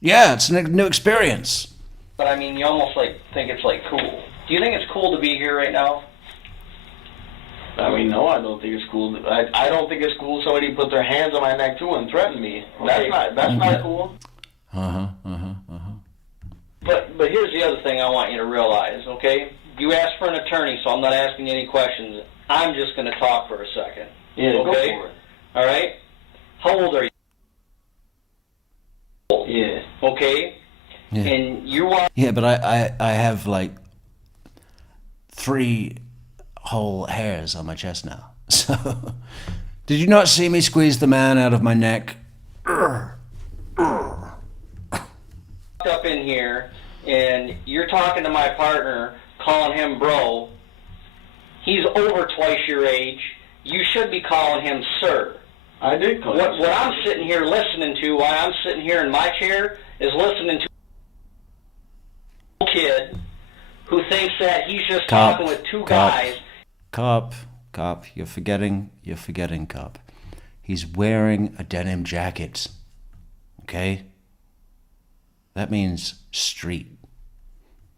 Yeah, it's a new experience. But I mean, you almost think it's cool. Do you think it's cool to be here right now? I mean, no, I don't think it's cool. I don't think it's cool somebody put their hands on my neck too and threaten me. Okay. That's not cool. But here's the other thing I want you to realize, okay? You asked for an attorney, so I'm not asking you any questions. I'm just going to talk for a second. Yeah, okay? Go for it. All right? How old are you? Yeah. Okay? Yeah. And you want... Yeah, but I have like 3 whole hairs on my chest now. So, did you not see me squeeze the man out of my neck? Up in here, and you're talking to my partner, calling him bro. He's over twice your age. You should be calling him sir. I did call him. What I'm sitting here listening to, while I'm sitting here in my chair, is listening to a kid who thinks that he's just talking with 2 guys. Cop, you're forgetting, cop. He's wearing a denim jacket. Okay? That means street.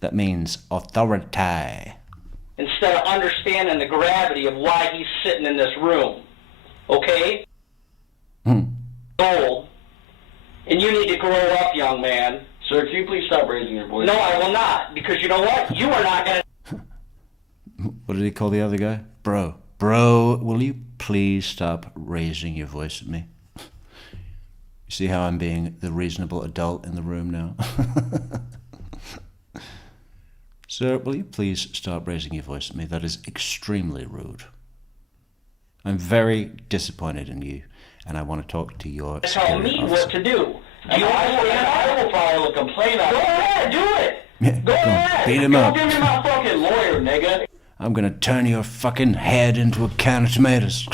That means authority. Instead of understanding the gravity of why he's sitting in this room. Okay? Old. And you need to grow up, young man. Sir, can you please stop raising your voice? No, I will not. Because you know what? You are not going to... What did he call the other guy? Bro, will you please stop raising your voice at me? You see how I'm being the reasonable adult in the room now? Sir, will you please stop raising your voice at me? That is extremely rude. I'm very disappointed in you, and I want to talk to your Tell me what to do. You understand? I will file a complaint on it. Go ahead, do it. Yeah, Go ahead. beat him up. Go give me my fucking lawyer, nigga. I'm gonna turn your fucking head into a can of tomatoes.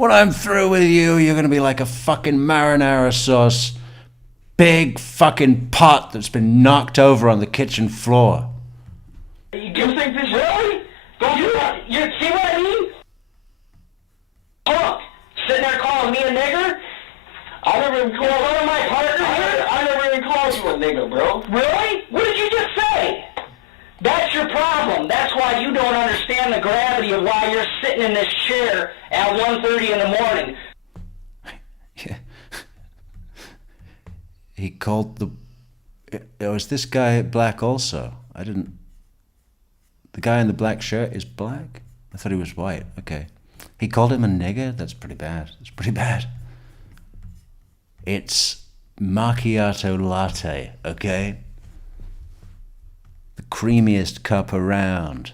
when I'm through with you, you're gonna be like a fucking marinara sauce, big fucking pot that's been knocked over on the kitchen floor. You think this really? You see what I mean? Look, sitting there calling me a nigger? I never even called one of my partners here. I never even called you a nigger, bro. Really? What did you just say? That's your problem. That's why you don't understand the gravity of why you're sitting in this chair at 1:30 in the morning. Yeah. He called the... Was this guy black also? I didn't... The guy in the black shirt is black? I thought he was white. Okay. He called him a nigger? That's pretty bad. That's pretty bad. It's macchiato latte, okay? The creamiest cup around.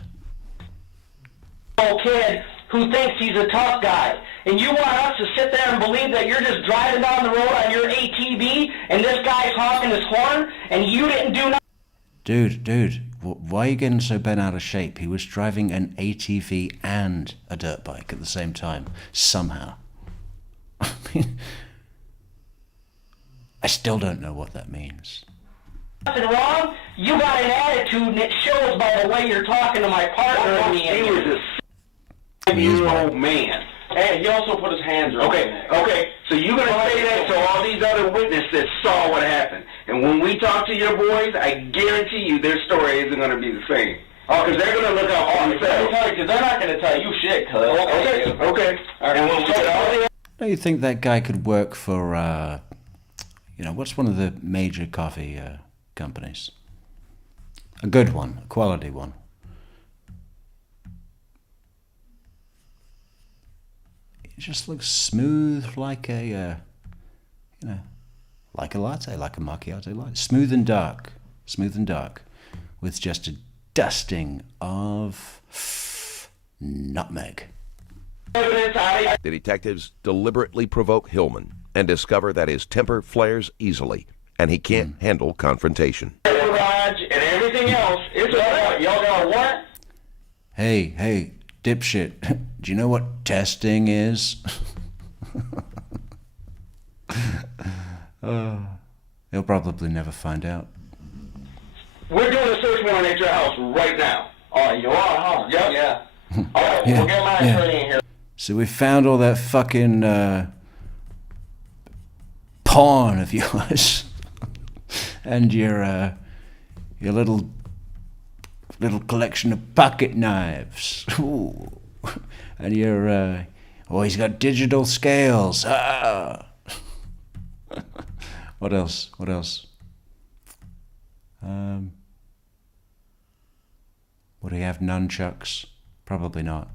Old kid who thinks he's a tough guy. And you want us to sit there and believe that you're just driving down the road on your ATV and this guy's honking his horn and you didn't do nothing? Dude, why are you getting so bent out of shape? He was driving an ATV and a dirt bike at the same time, somehow. I mean, I still don't know what that means. Nothing wrong. You got an attitude and it shows by the way you're talking to my partner and me. He was a 7-year-old man. And he also put his hands around me. Okay, so you're going to say that to all these other witnesses saw what happened. And when we talk to your boys, I guarantee you their story isn't going to be the same. Oh, because they're going to look out for themselves. Because they're not going to tell you shit, cuz. Okay. All right. And when we get all the... Don't you think that guy could work for, what's one of the major coffee companies? A good one, a quality one. It just looks smooth like a, like a latte, like a macchiato latte. Smooth and dark, with just a dusting of nutmeg. The detectives deliberately provoke Hillman and discover that his temper flares easily, and he can't handle confrontation. Garage and everything else, it's all right. Y'all got what? Hey, dipshit, do you know what testing is? He'll probably never find out. We're doing a search warrant at your house right now. Oh, you are, huh? Yep. Yeah. All right, Yeah, we'll get my attorney in here. So we found all that fucking porn of yours, and your little collection of pocket knives. Ooh. And your he's got digital scales. Ah. What else? Would he have nunchucks? Probably not.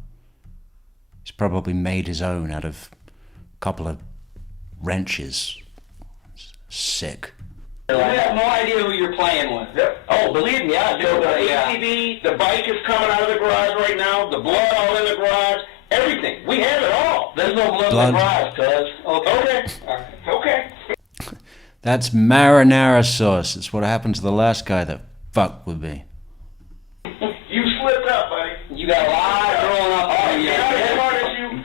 He's probably made his own out of a couple of wrenches. Sick. You have no idea who you're playing with. Yep. Oh, believe me, I do. So the ATV, the bike is coming out of the garage right now, the blood all in the garage, everything. We have it all. There's no blood in the garage, cuz. Okay. All right. Okay. That's marinara sauce. It's what happened to the last guy that fucked with me. You slipped up, buddy. You got a lot growing up on you.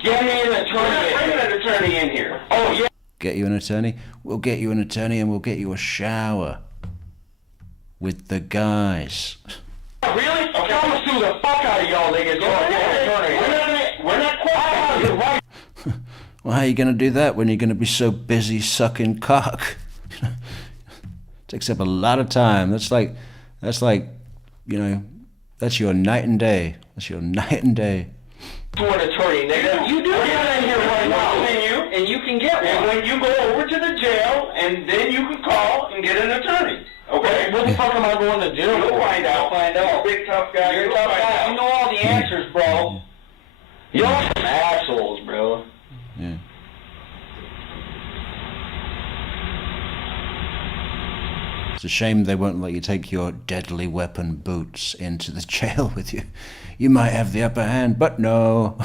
Get me an attorney. Bring an attorney in here. Oh, yeah. Get you an attorney? We'll get you an attorney and we'll get you a shower. With the guys. Really? Okay, I'm gonna sue the fuck out of y'all niggas. We're not quite. You're right. Well, how are you going to do that when you're going to be so busy sucking cock? Takes up a lot of time. That's like, that's your night and day. That's your night and day. To an attorney, nigga. You do get in here right now. And you can get one. And when you go over to the jail, and then you can call and get an attorney. Okay? What the fuck am I going to do? You'll find out. Find out. You're a big tough guy. You're a tough guy. You know all the answers, bro. You're some assholes, bro. Yeah. It's a shame they won't let you take your deadly weapon boots into the jail with you. You might have the upper hand, but no.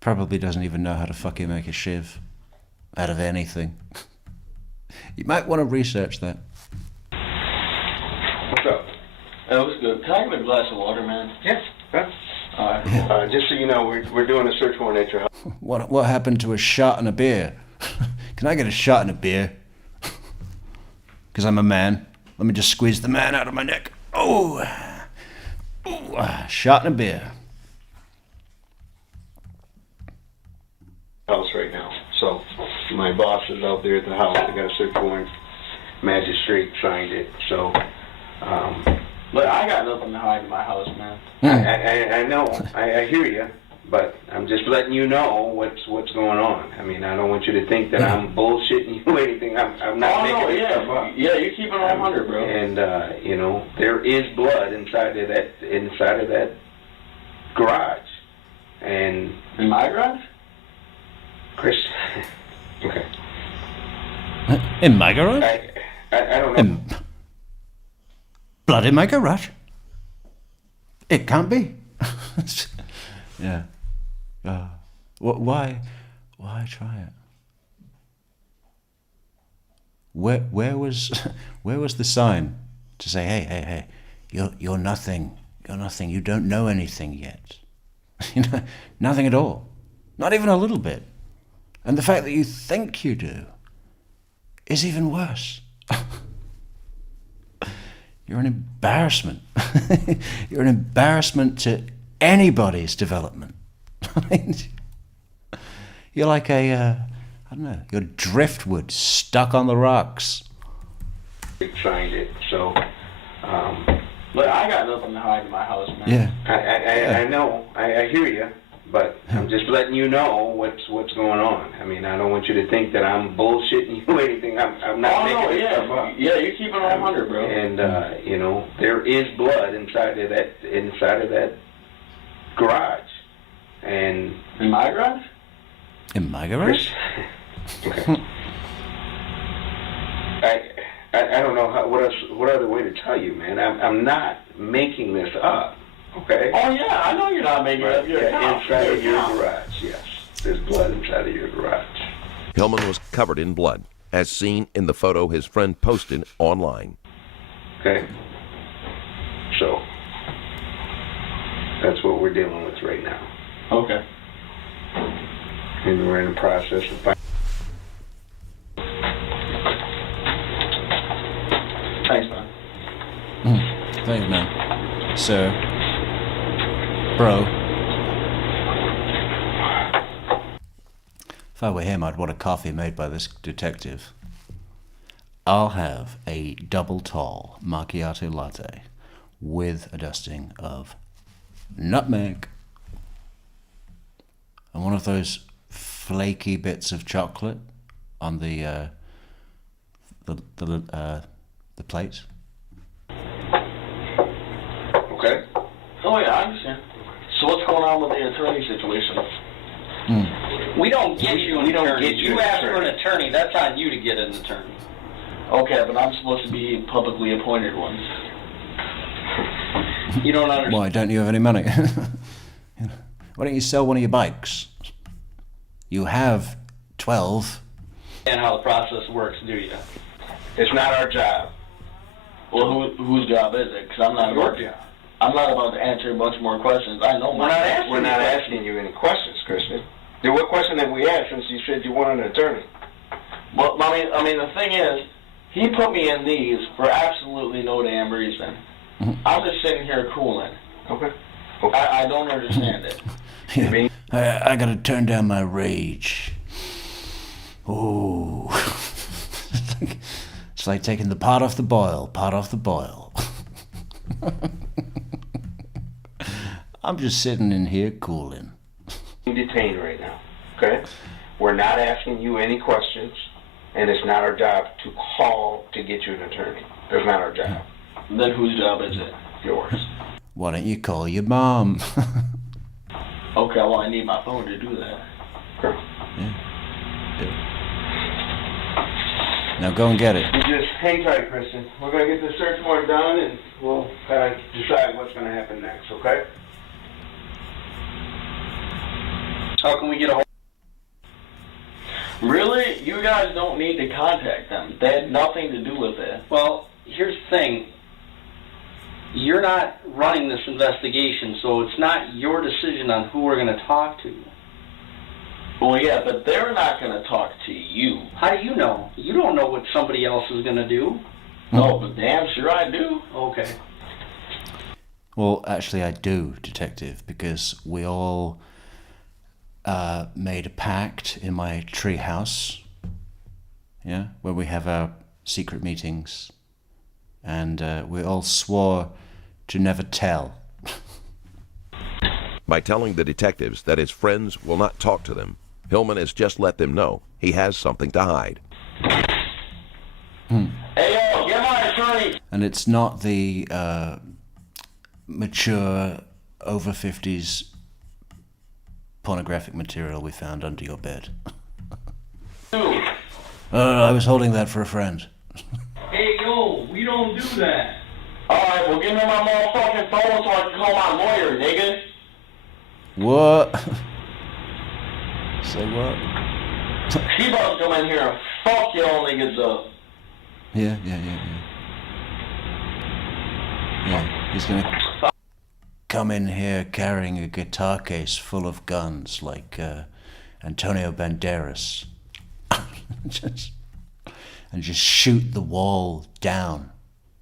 Probably doesn't even know how to fucking make a shiv out of anything. You might want to research that. What's up? That was good. Can I have a glass of water, man? Yes. Huh? Just so you know, we're doing a search warrant at your house. What happened to a shot and a beer? Can I get a shot and a beer? Because I'm a man. Let me just squeeze the man out of my neck. Oh, shot and a beer. House right now. So my boss is out there at the house. I got a search warrant. Magistrate signed it. So, But I got nothing to hide in my house, man. I know. I hear you. But I'm just letting you know what's going on. I mean, I don't want you to think that I'm bullshitting you or anything. I'm not making this stuff up. Yeah, you keep it on 100, bro. And you know, there is blood inside of that garage. And in my garage? Chris, okay. In my garage? I don't know. Blood in my garage? It can't be. Yeah. Why try it? Where was the sign to say, hey, you're nothing. You're nothing. You don't know anything yet. You know, nothing at all. Not even a little bit. And the fact that you think you do is even worse. You're an embarrassment. You're an embarrassment to anybody's development. I mean, you're like I don't know, you're driftwood stuck on the rocks. Signed it, so. But I got nothing to hide in my house, man. Yeah. I know. I hear you. But I'm just letting you know what's going on. I mean, I don't want you to think that I'm bullshitting you or anything. I'm not making this stuff up. Yeah, you keep it on 100, bro. And you know, there is blood inside of that garage. And in my garage? In my garage? Okay. I don't know what other way to tell you, man. I'm not making this up. Okay. Oh yeah, I know you're not making it up. Inside of your garage, yes. There's blood inside of your garage. Hillman was covered in blood, as seen in the photo his friend posted online. Okay. So that's what we're dealing with right now. Okay. And we're in the process of finding. Thanks, man. Thanks, man. Sir. Bro. If I were him, I'd want a coffee made by this detective. I'll have a double tall macchiato latte with a dusting of nutmeg and one of those flaky bits of chocolate on the plate. Okay. Oh yeah, I understand. So what's going on with the attorney situation? We don't get you an attorney. You ask for an attorney, that's on you to get an attorney. Okay, but I'm supposed to be publicly appointed one. You don't understand. Why, don't you have any money? Why don't you sell one of your bikes? You have 12. And how the process works, do you? It's not our job. Well, whose job is it? Because I'm not Your job. I'm not about to answer a bunch more questions. I know We're not asking you any questions, Christian. Then what question have we asked since you said you wanted an attorney? Well, I mean, the thing is, he put me in these for absolutely no damn reason. I'm just sitting here cooling. Okay. I don't understand it. Yeah. I gotta turn down my rage. Ooh. It's like taking the pot off the boil. I'm just sitting in here cooling. Detained right now, okay? We're not asking you any questions, and it's not our job to call to get you an attorney. That's not our job. Then whose job is it? Yours. Why don't you call your mom? Okay, well, I need my phone to do that. Okay. Yeah. Now go and get it. You just hang tight, Kristen. We're going to get the search warrant done, and we'll kind of decide what's going to happen next, okay? How can we get a hold? Really? You guys don't need to contact them. They had nothing to do with it. Well, here's the thing. You're not running this investigation, so it's not your decision on who we're going to talk to. Well, yeah, but they're not going to talk to you. How do you know? You don't know what somebody else is going to do. No, but damn sure I do. Okay. Well, actually, I do, Detective, because we all made a pact in my tree house, yeah, where we have our secret meetings, and we all swore to never tell. By telling the detectives that his friends will not talk to them, Hillman has just let them know he has something to hide. Hey, yo, get my attorney. And it's not the mature, over 50s pornographic material we found under your bed. I was holding that for a friend. Hey, yo, we don't do that. Alright, well, give me my motherfucking phone so I can call my lawyer, nigga. What? Say what? She about to come in here and fuck y'all niggas up. Yeah. Yeah, he's gonna come in here carrying a guitar case full of guns like Antonio Banderas. And just shoot the wall down.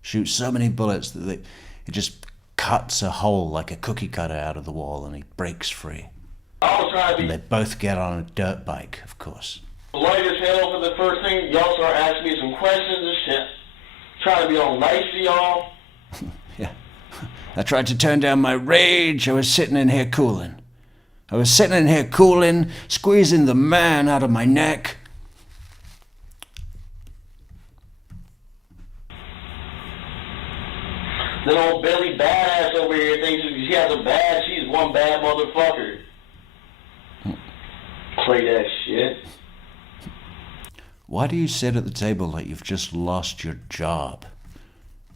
Shoot so many bullets that it just cuts a hole like a cookie cutter out of the wall and he breaks free. I was trying to And be they both get on a dirt bike, of course. light as hell for the first thing. Y'all start asking me some questions and shit. Trying to be all nice to y'all. Yeah. I tried to turn down my rage. I was sitting in here cooling. Squeezing the man out of my neck. That old Billy badass over here thinks she has a badge. She's one bad motherfucker. Play that shit. Why do you sit at the table like you've just lost your job?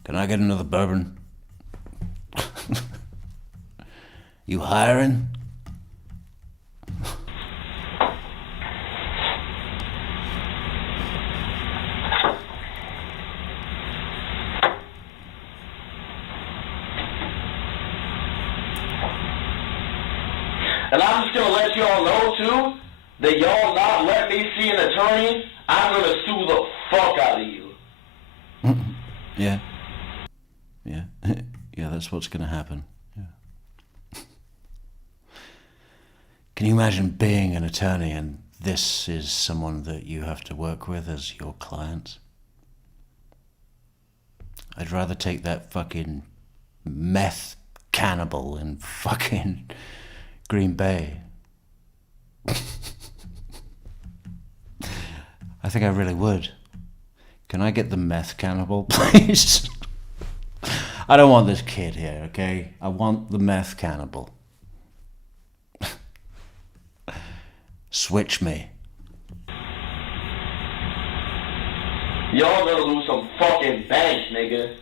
Can I get another bourbon? You hiring? And I'm just gonna let y'all know too that y'all not let me see an attorney. I'm gonna sue the fuck out of you. Yeah. Yeah, that's what's gonna happen. Yeah. Can you imagine being an attorney and this is someone that you have to work with as your client? I'd rather take that fucking meth cannibal in fucking Green Bay. I think I really would. Can I get the meth cannibal, please? I don't want this kid here, okay? I want the meth cannibal. Switch me. Y'all gonna lose some fucking bank, nigga.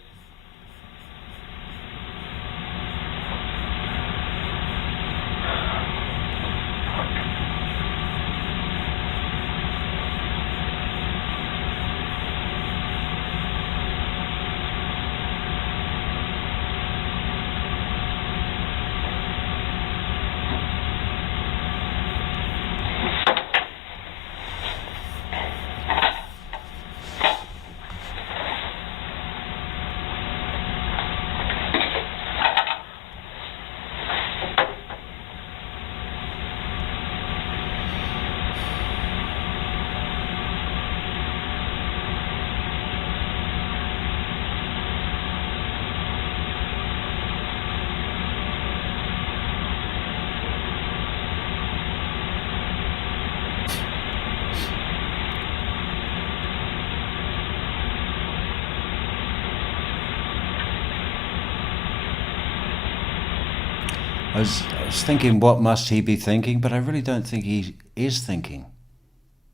I was thinking, what must he be thinking? But I really don't think he is thinking.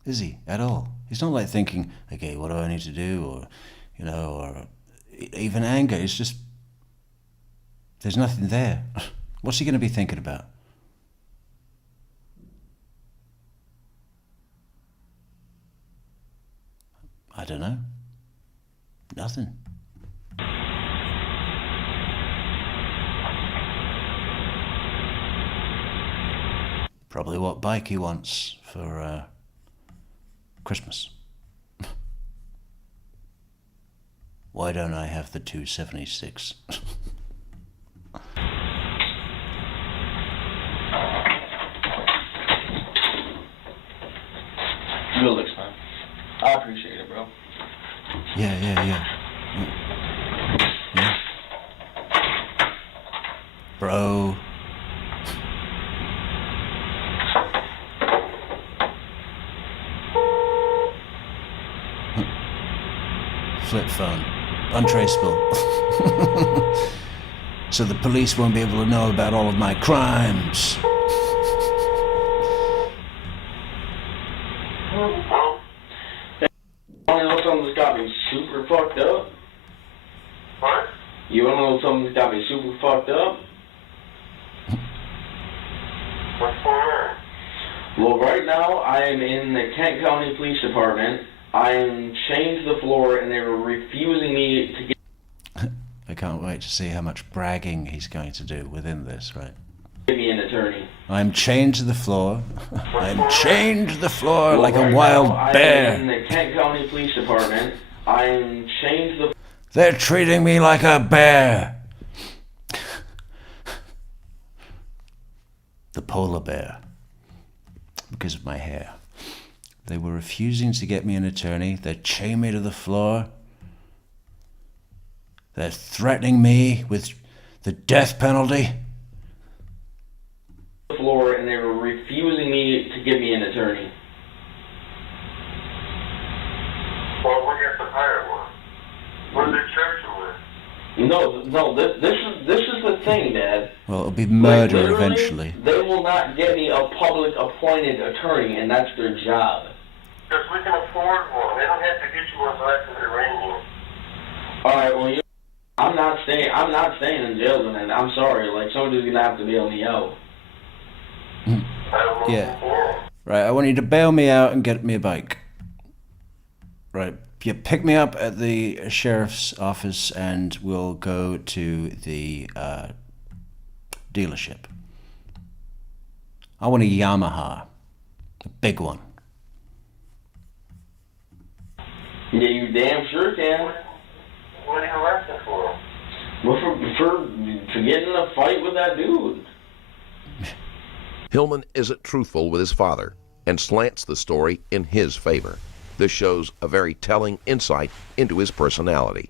Is he? At all? He's not like thinking, okay, what do I need to do? Or, or even anger. It's just, there's nothing there. What's he going to be thinking about? I don't know. Nothing. Probably what bike he wants for Christmas. Why don't I have the 276? Good looks, man. I appreciate it, bro. Yeah. Bro. Flip phone. Untraceable. So the police won't be able to know about all of my crimes. You wanna know something that's got me super fucked up? What? You wanna know something that's got me super fucked up? What's going on? Well, right now I am in the Kent County Police Department. I am chained to the floor, and they were refusing me to get. I can't wait to see how much bragging he's going to do within this, right? Give me an attorney. I'm chained to the floor. I'm chained to the floor Well, like right a wild now, bear. I am in the Kent County Police Department. I am chained to the. They're treating me like a bear. The polar bear. Because of my hair. They were refusing to get me an attorney. They chained me to the floor. They're threatening me with the death penalty. Floor, and they were refusing me to give me an attorney. Well, we have to hire one. What do they charge you with? No, this is the thing, Dad. Well, it'll be murder Like, literally, eventually. They will not get me a public appointed attorney, and that's their job. Because we can afford one. They don't have to get you one so I can arrange one. All right, well, I'm not staying in jail tonight. I'm sorry. Like, somebody's gonna have to bail me out. I don't know. Yeah. Right, I want you to bail me out and get me a bike. Right, you pick me up at the sheriff's office and we'll go to the dealership. I want a Yamaha. A big one. Yeah, you damn sure can. What are you arrested for? Well, for getting in a fight with that dude. Hillman isn't truthful with his father and slants the story in his favor. This shows a very telling insight into his personality.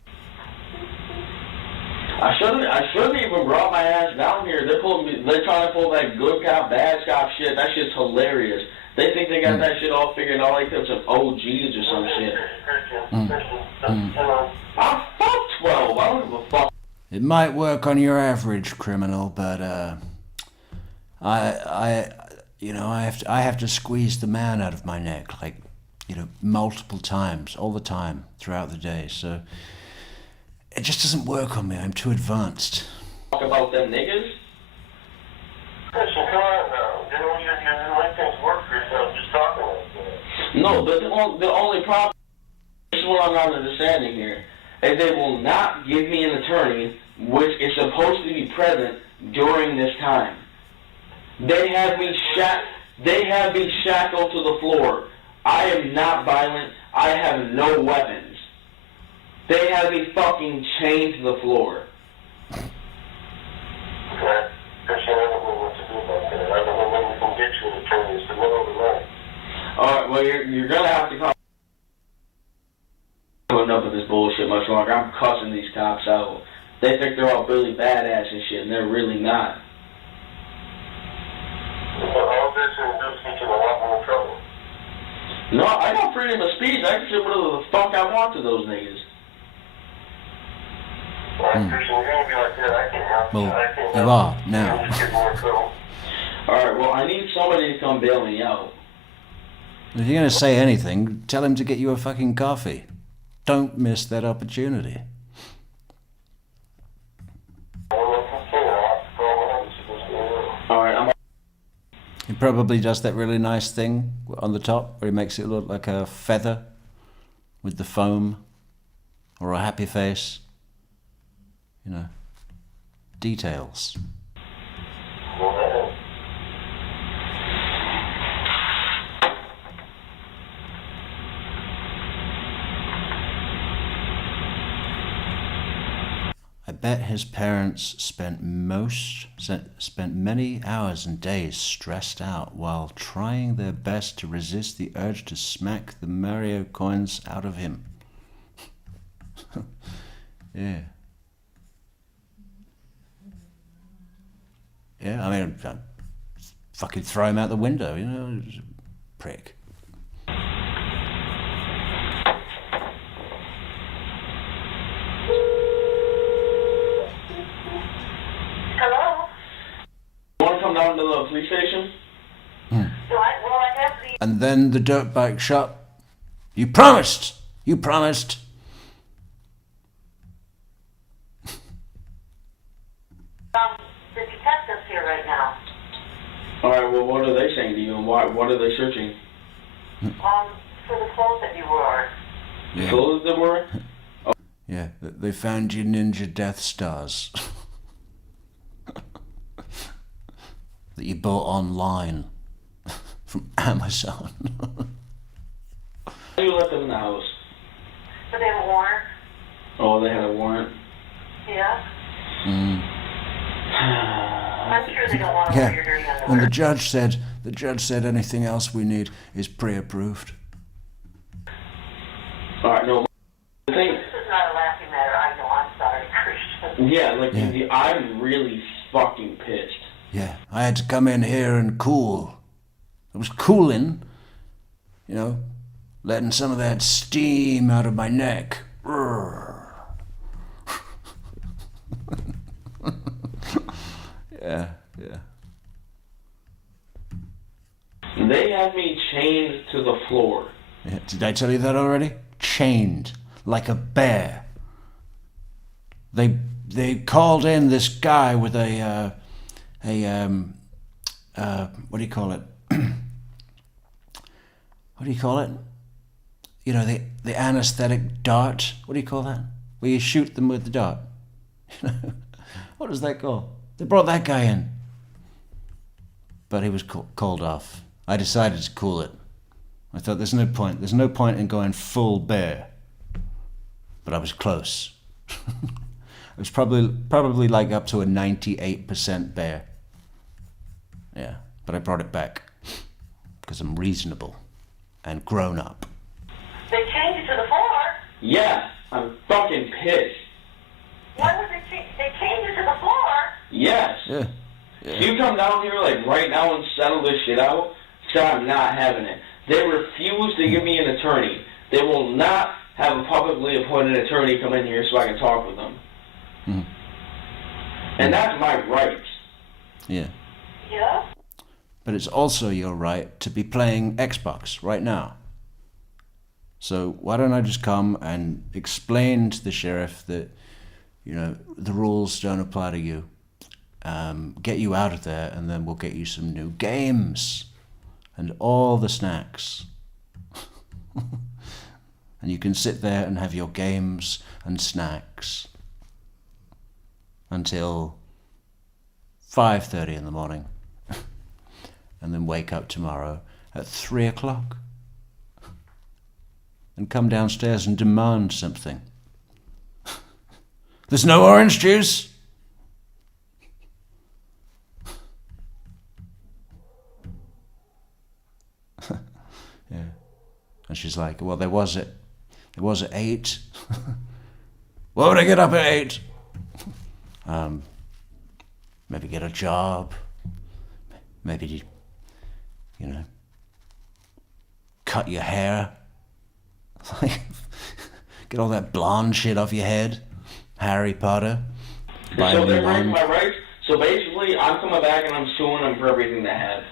I shouldn't even brought my ass down here. They're trying to pull that good cop, bad cop shit. That shit's hilarious. They think they got that shit all figured out like there's some OGs or some shit. I'm fuck 12. I don't give a fuck. It might work on your average criminal, but I have to squeeze the man out of my neck, like, multiple times, all the time, throughout the day. So it just doesn't work on me. I'm too advanced. Talk about them niggas. Listen, come on now. You let things work for yourself. Just talking like that. No, but the only problem, this is what I'm not understanding here, is they will not give me an attorney which is supposed to be present during this time. They have me shackled to the floor. I am not violent. I have no weapons. They have me fucking chained to the floor. Okay. Because I don't know what to do about that. I don't know when we can get you an attorney. It's the middle of the night. Alright, well, you're gonna have to come putting up with this bullshit much longer. I'm cussing these cops out. They think they're all really badass and shit, and they're really not. But all this will just get you in a lot more trouble. No, I got freedom of speech. I can say whatever the fuck I want to those niggas. Well, Christian, you're going to be like that. I can't help you. Well, I can't you help are you. now. You'll just get more trouble. Alright, well, I need somebody to come bail me out. If you're going to say anything, tell him to get you a fucking coffee. Don't miss that opportunity. Alright, He probably does that really nice thing on the top where he makes it look like a feather with the foam, or a happy face. Details. bet his parents spent many hours and days stressed out while trying their best to resist the urge to smack the Mario coins out of him. Yeah. Yeah, I mean, I'd fucking throw him out the window, you know, prick. Hello? You want to come down to the police station? And then the dirt bike shop. You promised! You promised! The detective's here right now. Alright, well, what are they saying to you, and what are they searching? For the clothes that you wore. Yeah. Clothes that were? Yeah, they found your ninja Death Stars. That you bought online from Amazon. You left them in the house. But they have a warrant? Oh, they had a warrant? Yeah. Mm. I'm sure they don't want to wear your dirty underwear. And the judge said anything else we need is pre-approved. Alright, no. The thing, This is not a laughing matter. I know. I'm sorry, Christian. yeah, like, I'm really fucking pissed. Yeah, I had to come in here and cool. I was cooling, you know, letting some of that steam out of my neck. Yeah. They had me chained to the floor. Yeah. Did I tell you that already? Chained like a bear. They called in this guy with a what do you call it? What do you call it? You know, the anesthetic dart. What do you call that? Where you shoot them with the dart. What is that called? They brought that guy in. But he was called off. I decided to cool it. I thought there's no point. There's no point in going full bear. But I was close. It was probably like up to a 98% bear. Yeah, but I brought it back. Because I'm reasonable. And grown up. They chained you to the floor? Yeah, I'm fucking pissed. Why would they chained you to the floor? Yes. Yeah. You come down here like right now and settle this shit out, so I'm not having it. They refuse to give me an attorney. They will not have a publicly appointed attorney come in here so I can talk with them. Mm. And that's my right. Yeah. Yeah? But it's also your right to be playing Xbox right now. So why don't I just come and explain to the sheriff that, you know, the rules don't apply to you. Get you out of there, and then we'll get you some new games and all the snacks. And you can sit there and have your games and snacks until 5:30 in the morning. And then wake up tomorrow at 3 o'clock. And come downstairs and demand something. There's no orange juice? Yeah. And she's like, well, there was at 8. Why would I get up at 8? Maybe get a job. Maybe, you know, cut your hair. Get all that blonde shit off your head. Harry Potter. Buy So a they're new breaking one. my rights. So basically, I'm coming back and I'm suing them for everything they have.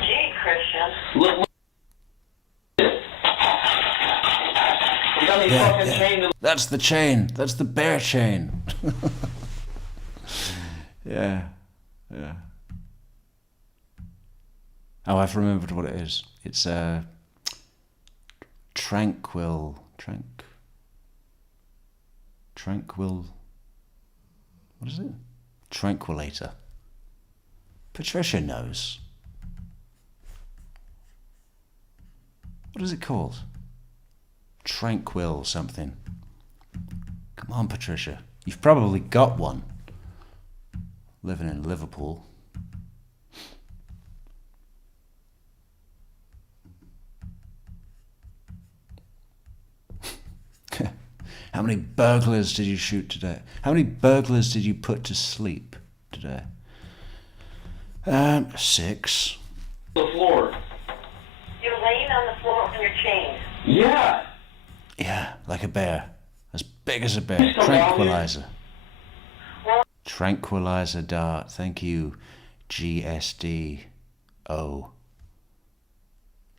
Gee, Christian. Look. You got me fucking chained to That's the chain. That's the bear chain. Yeah. Oh, I've remembered what it is. It's tranquil. What is it? Tranquilator. Patricia knows. What is it called? Tranquil something. Come on, Patricia. You've probably got one. Living in Liverpool. How many burglars did you shoot today? How many burglars did you put to sleep today? 6. The floor. You're laying on the floor on your chain. Yeah. Yeah, like a bear. As big as a bear. Tranquilizer. Tranquilizer dart. Thank you. GSDO.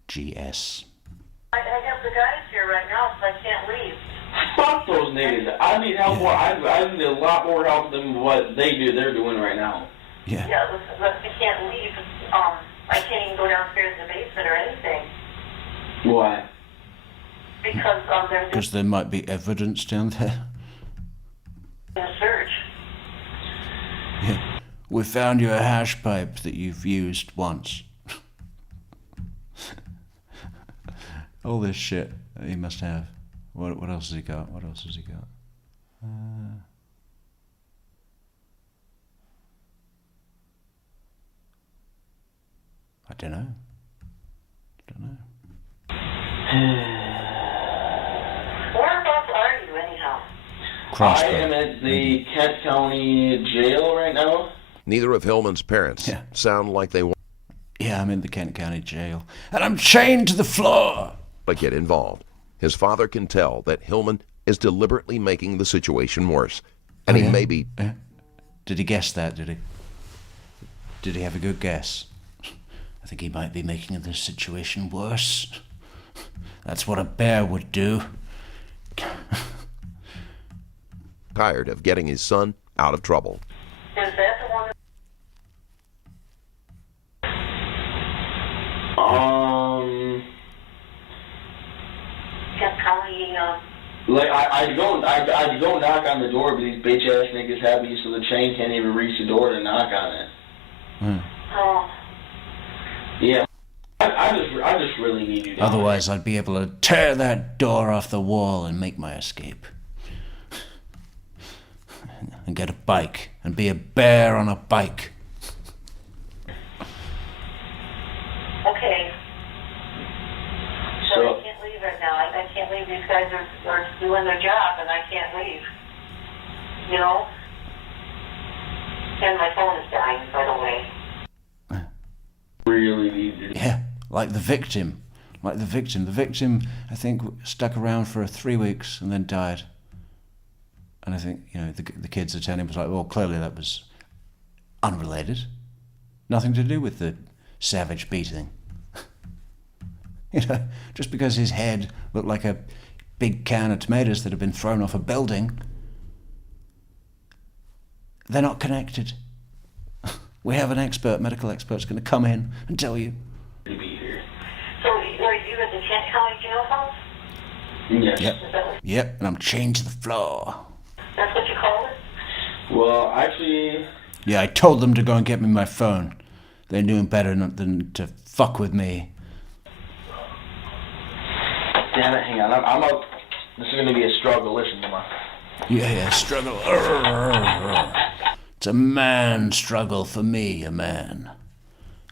GS. I have the guys here right now, so I can't leave. Fuck those niggas. I need help more. I need a lot more help than what they're doing right now. Yeah. Yeah, but I can't leave. I can't even go downstairs in the basement or anything. Why? Because there might be evidence down there. there's a search. Yeah. We found you a hash pipe that you've used once. All this shit that he must have. What else has he got? What else has he got? I don't know. Whereabouts are you anyhow? I am at the Kent County Jail right now. Neither of Hillman's parents sound like they want Yeah, I'm in the Kent County Jail. And I'm chained to the floor! to get involved. His father can tell that Hillman is deliberately making the situation worse. And he may be... Did he guess that, did he? Did he have a good guess? I think he might be making the situation worse. That's what a bear would do. tired of getting his son out of trouble. Is that the one? Kent County, Like I'd go knock on the door, but these bitch ass niggas have me so the chain can't even reach the door to knock on it. Oh. Yeah. I just really need you. Otherwise, I'd be able to tear that door off the wall and make my escape. And get a bike and be a bear on a bike. Okay. So I can't leave right now. I can't leave. These guys are doing their job, and I can't leave. You know? And my phone is dying, by the way. Really need you. Yeah, like the victim. Like the victim. The victim, I think, stuck around for 3 weeks and then died. And I think, you know, the kids attending was like, well, clearly that was unrelated. Nothing to do with the savage beating. You know, just because his head looked like a big can of tomatoes that had been thrown off a building, they're not connected. We have an expert, medical expert, who's going to come in and tell you. To be here. So are you at the Kent County Jail House? Yes. Yep. Yep, and I'm chained to the floor. That's what you call it? Well, actually... Yeah, I told them to go and get me my phone. They knew better than to fuck with me. Damn it, hang on. I'm up. This is going to be a struggle. Listen to my... Yeah, struggle. It's a man struggle for me, a man.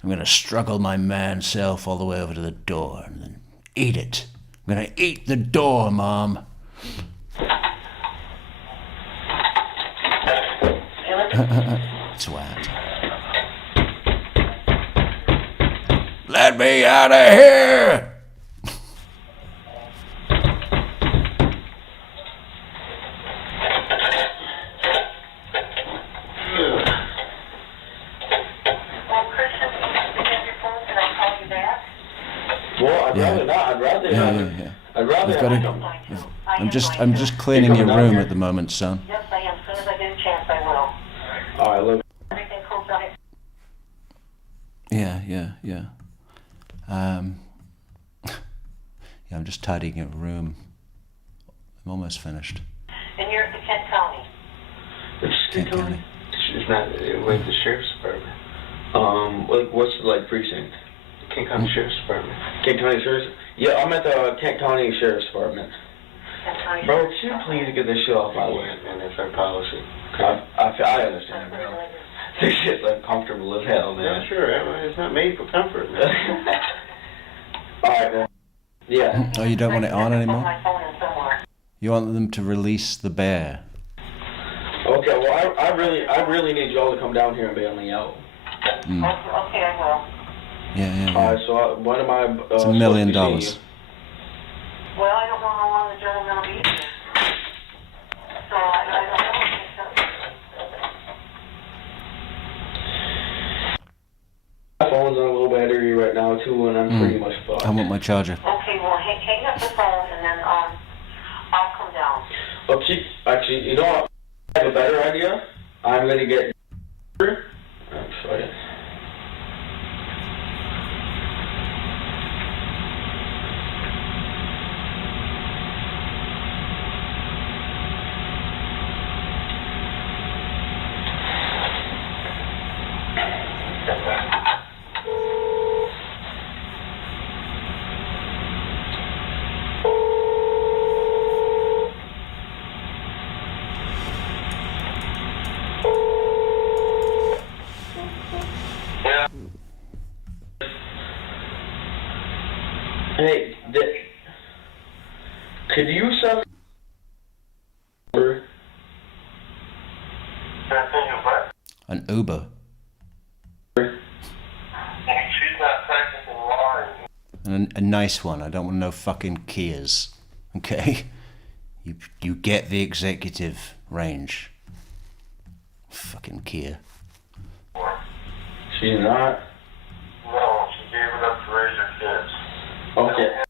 I'm going to struggle my man self all the way over to the door and then eat it. I'm going to eat the door, Mom. Swat. Let me out of here! I'm just cleaning your room at the moment, son. Yes, I am. As soon as I get a chance, I will. All right, look. Everything cool, got it. Yeah. Yeah, I'm just tidying your room. I'm almost finished. And you're at the Kent County? Kent County. It's not like the sheriff's department. Like what's the precinct? Kent County Sheriff's Department. Kent County Sheriff's... Yeah, I'm at the Kent County Sheriff's Department. Bro, can you please get this shit off my way? And it's our policy. I understand, bro. This shit's uncomfortable as hell, man. Yeah, sure. It's not made for comfort, man. Alright, man. Yeah. Oh, you don't want it on anymore? You want them to release the bear? Okay, well, I really need y'all to come down here and bail me out. Okay, I will. Yeah. Alright, so when am I... it's $1 million. Well, I don't know how long the gentleman will be here. So I don't know. My phone's on a little battery right now, too, and I'm pretty much fucked. I want my charger. Okay, well, hang up the phone and then I'll come down. Okay, actually, you know what? I have a better idea. I'm gonna get... I'm sorry. Hey, could you send An Uber. She's not practicing law. And a nice one. I don't want no fucking Kias. Okay? You get the executive range. Fucking Kia. She's not? No, she gave it up to raise her kids. Okay.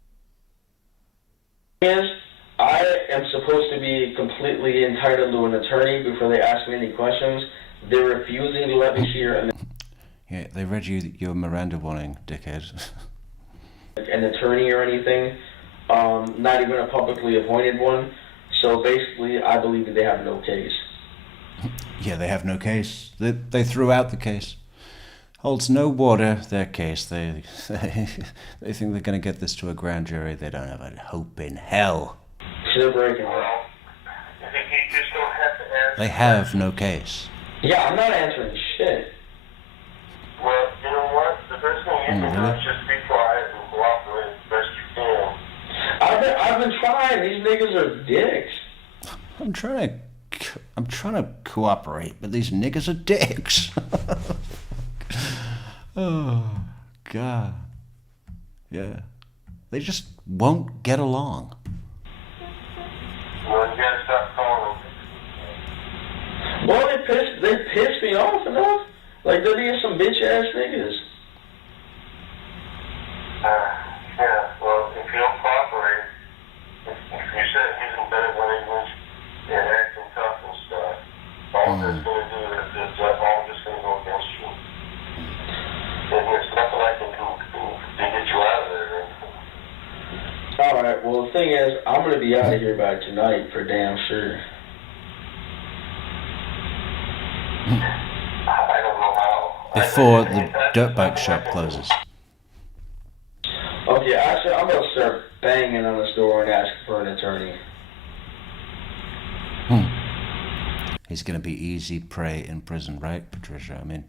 Is I am supposed to be completely entitled to an attorney before they ask me any questions. They're refusing to let me see her. Yeah, they read you your Miranda warning, dickhead. An attorney or anything, not even a publicly appointed one. So basically, I believe that they have no case. Yeah, they have no case. They threw out the case. Holds no water, their case. They think they're going to get this to a grand jury. They don't have a hope in hell. They're breaking it. I think you just don't have to answer. They have no case. Yeah, I'm not answering shit. Well, you know what? The best thing you can do is just be quiet and cooperate as best you can. I've been trying. These niggas are dicks. I'm trying to cooperate, but these niggas are dicks. Oh, God. Yeah. They just won't get along. Well, you gotta stop calling. Well, they pissed me off enough. Like, they're being some bitch-ass niggas. Yeah, well, if you don't cooperate, if you said he's in bed when he was acting tough and stuff, all that's going to do is all just going to go against you. And there's nothing I can do to get you out of there. Alright, well, the thing is, I'm going to be out of here by tonight for damn sure. I don't know how. Before the dirt bike shop closes. Okay, actually, I'm going to start banging on this door and asking for an attorney. He's going to be easy prey in prison, right, Patricia? I mean,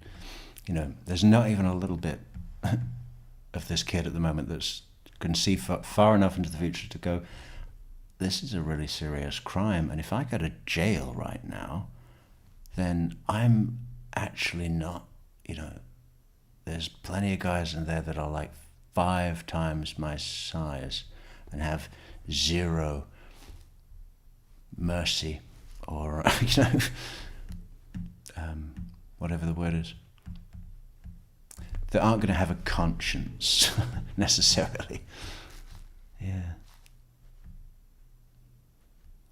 you know, there's not even a little bit of this kid at the moment that's can see far enough into the future to go, this is a really serious crime, and if I go to jail right now, then I'm actually not, you know, there's plenty of guys in there that are like 5 times my size and have zero mercy or, you know, whatever the word is, that aren't going to have a conscience necessarily. Yeah.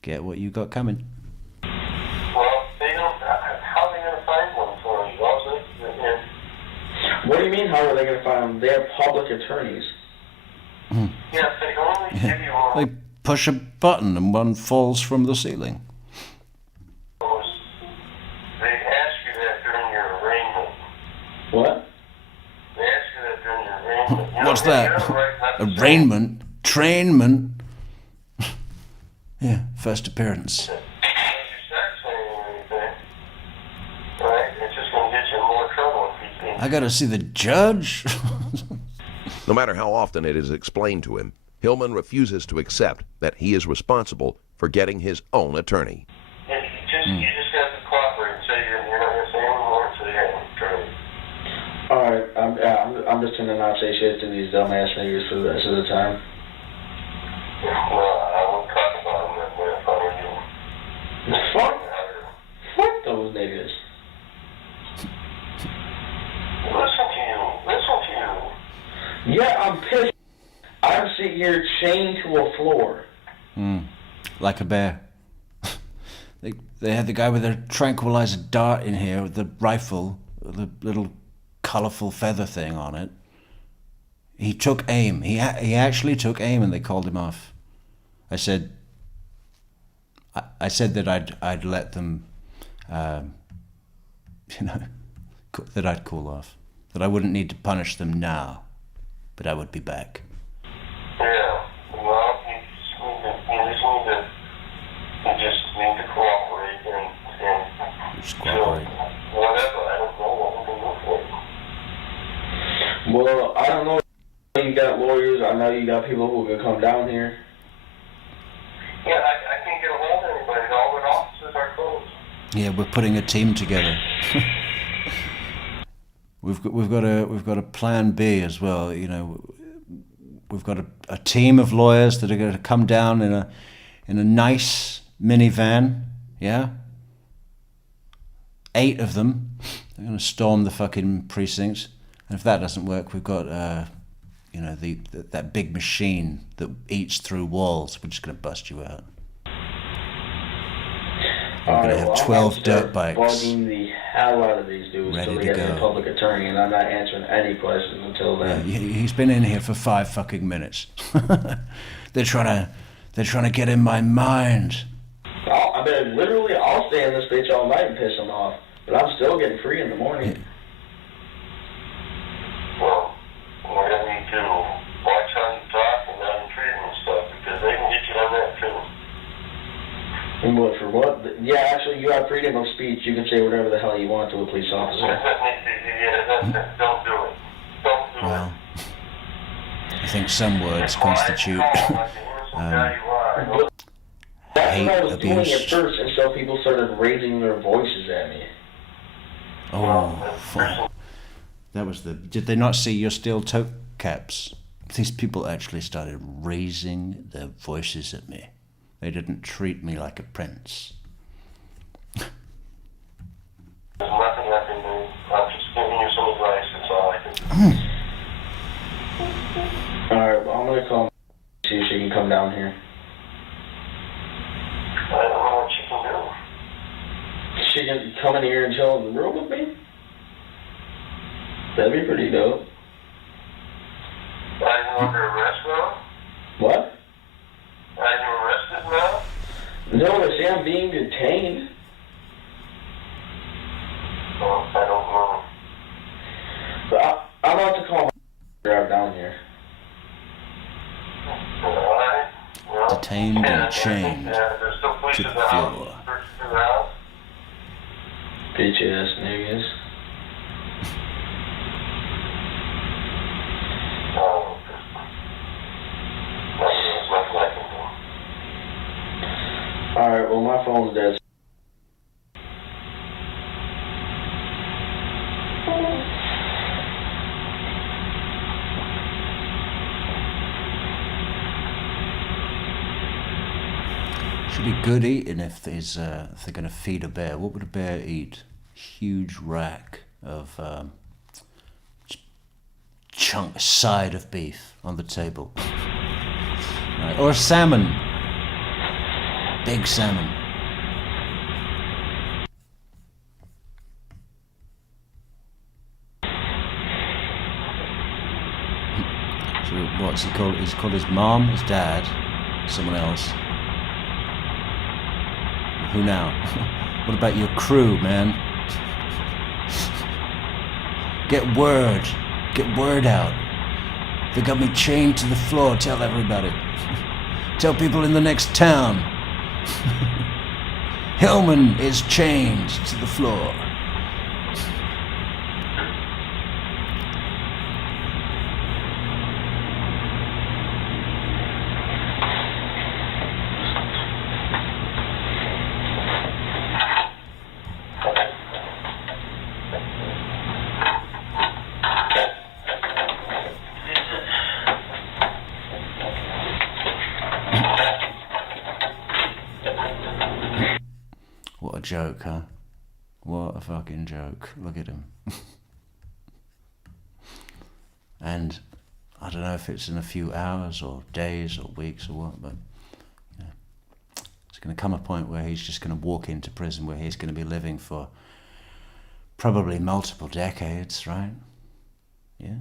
Get what you got coming. Well, they don't. How are they going to find one for us? What do you mean, how are they going to find them? They have public attorneys. Yes, they only give you all. They push a button and one falls from the ceiling. They ask you that during your arraignment. What? They ask you that during your arraignment. You What's know, that? you have a right not to say- Arraignment? trainment. Yeah, first appearance. If you start saying anything, right, it's just going to get you in more trouble if you I gotta see the judge. No matter how often it is explained to him, Hillman refuses to accept that he is responsible for getting his own attorney. You just have to cooperate and say you're not going to say anymore until you have an attorney. Alright, I'm just gonna not say shit to these dumbass niggas for the rest of the time. Well, I won't talk about them that way if I were you. Fuck those niggas. Listen to you. Yeah, I'm pissed. I'm sitting here chained to a floor. Like a bear. They had the guy with a tranquilizer dart in here with the rifle, the little colourful feather thing on it. He took aim. He actually took aim, and they called him off. I said that I'd let them, that I'd cool off, that I wouldn't need to punish them now, but I would be back. Yeah, well, you just need to cooperate and Just cooperate. whatever. I don't know what we can do for you. Well, I don't know. You got lawyers. I know you got people who can come down here. Yeah, I can't get a hold of anybody. All their offices are closed. Yeah, we're putting a team together. We've got a plan B as well. You know, we've got a team of lawyers that are going to come down in a nice minivan. Yeah, 8 of them. They're going to storm the fucking precincts. And if that doesn't work, we've got that big machine that eats through walls. We're just going to bust you out. We're going to have 12 dirt bikes. Bugging the hell out of these dudes Ready until they to get go. the public attorney, and I'm not answering any questions until then. Yeah, he's been in here for 5 fucking minutes. They're trying to get in my mind. I mean, literally, I'll stay in this bitch all night and piss them off, but I'm still getting free in the morning. Well, we're going to need to watch how you talk and how you treat them and stuff, because they can get you on that too. And what, for what? Yeah, actually, you have freedom of speech. You can say whatever the hell you want to a police officer. Don't do it. Don't do Well, I think some words constitute That's hate, what I was doing abuse. at first until people started raising their voices at me. Oh, fuck. That was the... Did they not see your steel toe caps? These people actually started raising their voices at me. They didn't treat me like a prince. There's nothing I can do. I'm just giving you some advice. That's all I can do. Alright, well, I'm gonna call see if she can come down here. I don't know what she can do. She can come in here and chill in the room with me? That'd be pretty dope. Are you under arrest now? What? Are you arrested now? No, they say I'm being detained. Oh, I don't know. But I'm about to call my drive down here. Alright. Well, Detained and chained there's still to places the out. floor. Search through the house. Bitch ass niggas. Oh, there's nothing I can do. Alright, well, my phone's dead. Should be good eating if they're going to feed a bear. What would a bear eat? Huge rack of side of beef on the table. Right. Or salmon. Big salmon. So what's he called? He's called his mom, his dad, someone else. Who now? What about your crew, man? Get word out. They got me chained to the floor. Tell everybody. Tell people in the next town. Hillman is chained to the floor. What a joke, huh? What a fucking joke. Look at him. And I don't know if it's in a few hours or days or weeks or what, but you know, it's going to come a point where he's just going to walk into prison where he's going to be living for probably multiple decades, right? Yeah.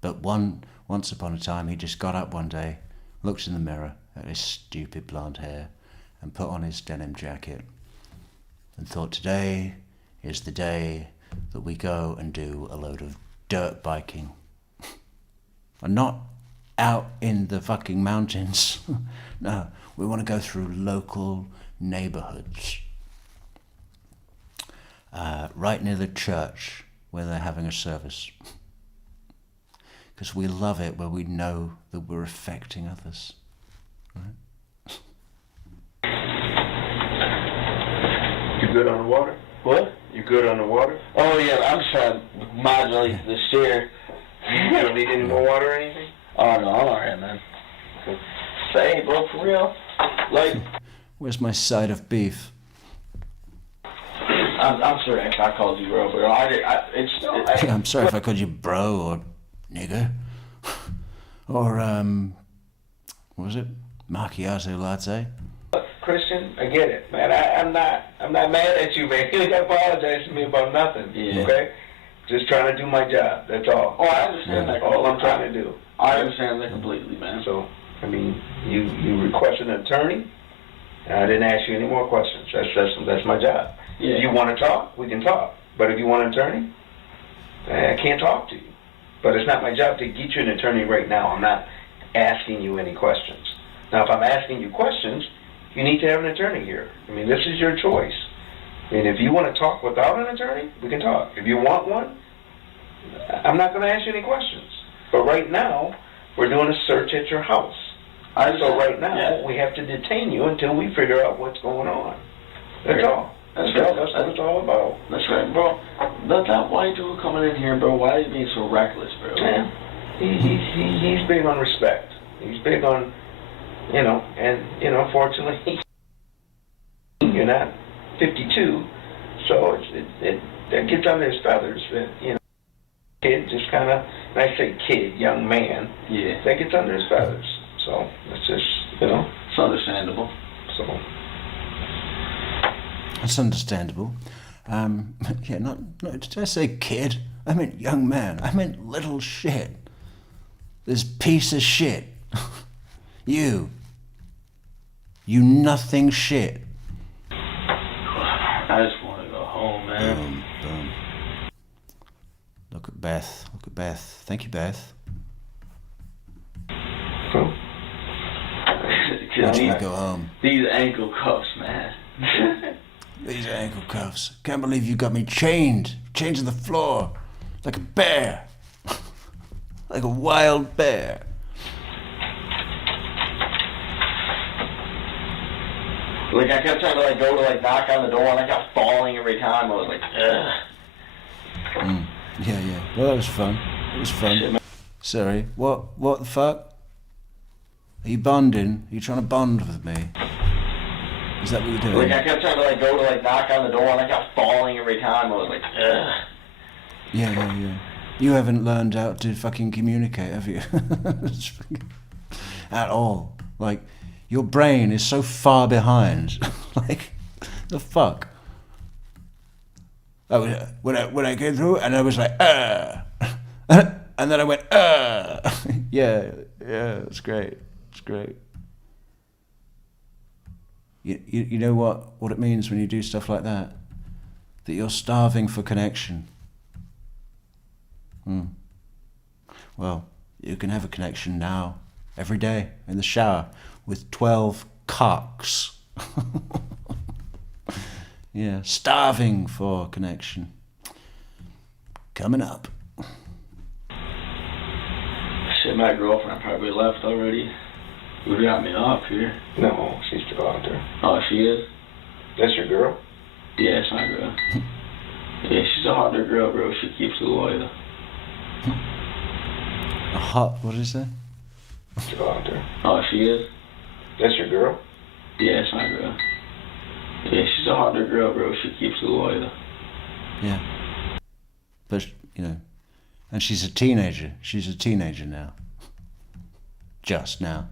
But once upon a time, he just got up one day, looked in the mirror at his stupid blonde hair, and put on his denim jacket, and thought, today is the day that we go and do a load of dirt biking. And not out in the fucking mountains. No, we want to go through local neighborhoods. Right near the church where they're having a service. Because we love it where we know that we're affecting others. Right? You good on the water? What? You good on the water? Oh, yeah, I'm just trying to modulate the steer. You don't need any more water or anything? Oh, no, I'm alright, man. Say, bro, for real? Like... Where's my side of beef? I'm sorry if I called you bro, but I'm sorry if I called you bro or nigger. Or, what was it? Macchiato latte? Christian, I get it, man. I'm not mad at you, man. You don't gotta apologize to me about nothing. Yeah. Okay? Just trying to do my job. That's all. Oh, I understand that. All I'm trying to do. I understand that completely, man. So, I mean, you requested an attorney, and I didn't ask you any more questions. That's my job. Yeah. If you want to talk, we can talk. But if you want an attorney, I can't talk to you. But it's not my job to get you an attorney right now. I'm not asking you any questions. Now, if I'm asking you questions, you need to have an attorney here. I mean, this is your choice. I mean, if you want to talk without an attorney, we can talk. If you want one, I'm not going to ask you any questions. But right now, we're doing a search at your house. So right now, we have to detain you until we figure out what's going on. That's all. That's what it's all about. That's right, bro. That white dude coming in here, bro, why is he being so reckless, bro? Yeah. He's big on respect. He's big on, fortunately, you're not 52, so that gets under his feathers that, kid just kind of, and I say kid, young man, yeah, that gets under his feathers. So it's just, it's understandable. So. That's understandable. Not did I say kid? I meant young man. I meant little shit. This piece of shit. You nothing shit. I just want to go home, man. Boom. Look at Beth. Thank you, Beth. Cool. Why don't you go home? These ankle cuffs, man. These ankle cuffs. Can't believe you got me chained to the floor. Like a bear. Like a wild bear. Like, I kept trying to, go to, knock on the door, and I kept falling every time. I was like, ugh. Yeah. Well, that was fun. It was fun. Sorry. What the fuck? Are you bonding? Are you trying to bond with me? Is that what you're doing? Like, I kept trying to, go to, knock on the door, and I kept falling every time. I was like, ugh. Yeah. You haven't learned how to fucking communicate, have you? At all. Like, your brain is so far behind. Like, the fuck? When I came through, and I was like, and then I went, Yeah, it's great. It's great. You know what it means when you do stuff like that? That you're starving for connection. Well, you can have a connection now, every day, in the shower, with 12 cocks. Yeah, starving for connection. Coming up. Shit, my girlfriend probably left already. You got me off here. No, she's still out there. Oh, she is? That's your girl? Yeah, it's my girl. Yeah, she's a harder girl, bro. She keeps it loyal. A hot, what did he say? Still out there. Oh, she is? That's your girl? Yeah, it's my girl. Yeah, she's a harder girl, bro. She keeps it loyal. Yeah. But, you know, and she's a teenager. She's a teenager now. Just now.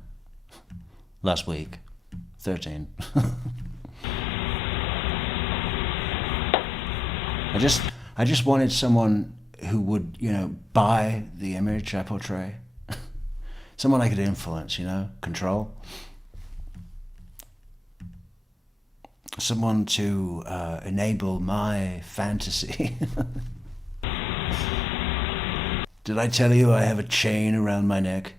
Last week. 13. I just wanted someone who would, you know, buy the image I portray. Someone I could influence, you know, control. Someone to enable my fantasy. Did I tell you I have a chain around my neck?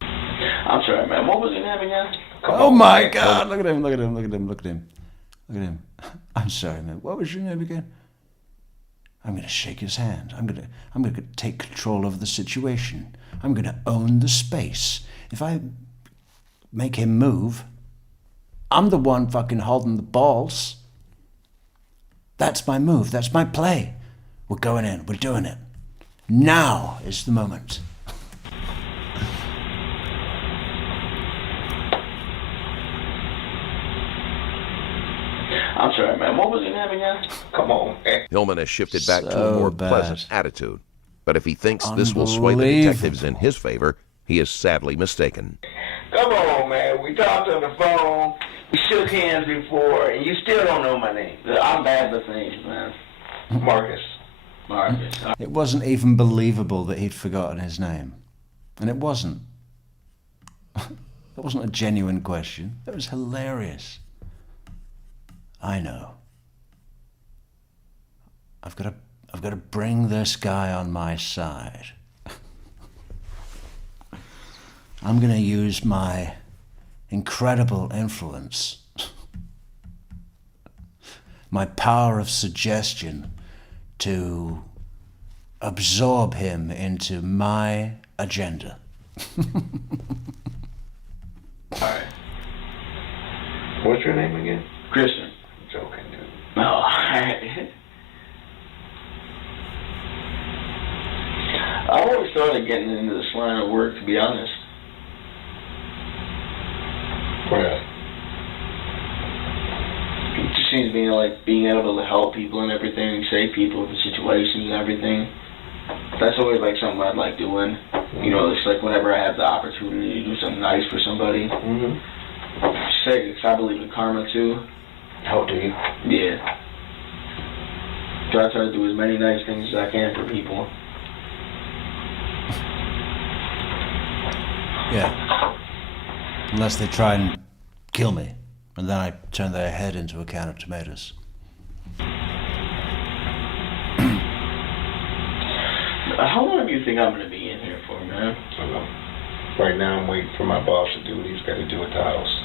I'm sorry, man. What was your name again? Oh my God! Look at him! Look at him! Look at him! Look at him! Look at him! I'm sorry, man. What was your name again? I'm gonna shake his hand. I'm gonna take control of the situation. I'm gonna own the space. If I make him move, I'm the one fucking holding the balls. That's my move. That's my play. We're going in. We're doing it. Now is the moment. I'm sorry, man. What was your name again? Come on, man. Hillman has shifted back to a So more bad. pleasant attitude. But if he thinks this will sway the detectives in his favor, he is sadly mistaken. Come on, man. We talked on the phone. We shook hands before, and you still don't know my name. I'm bad with names, man. Marcus. Marcus. It wasn't even believable that he'd forgotten his name. And it wasn't. That wasn't a genuine question. That was hilarious. I know. I've got to bring this guy on my side. I'm going to use my incredible influence, my power of suggestion to absorb him into my agenda. Alright. What's your name again? Christian. I'm joking, dude. No, alright. I've always thought of getting into this line of work, to be honest. Really? It just seems to me like being able to help people and everything, save people from situations and everything. That's always like something I'd like doing. You know, it's like whenever I have the opportunity to do something nice for somebody. Mm-hmm. Say, 'cause I believe in karma too. How do you? Yeah. So I try to do as many nice things as I can for people. Yeah. Unless they try and kill me, and then I turn their head into a can of tomatoes. How long do you think I'm going to be in here for, man? I don't know. Right now I'm waiting for my boss to do what he's got to do at the house.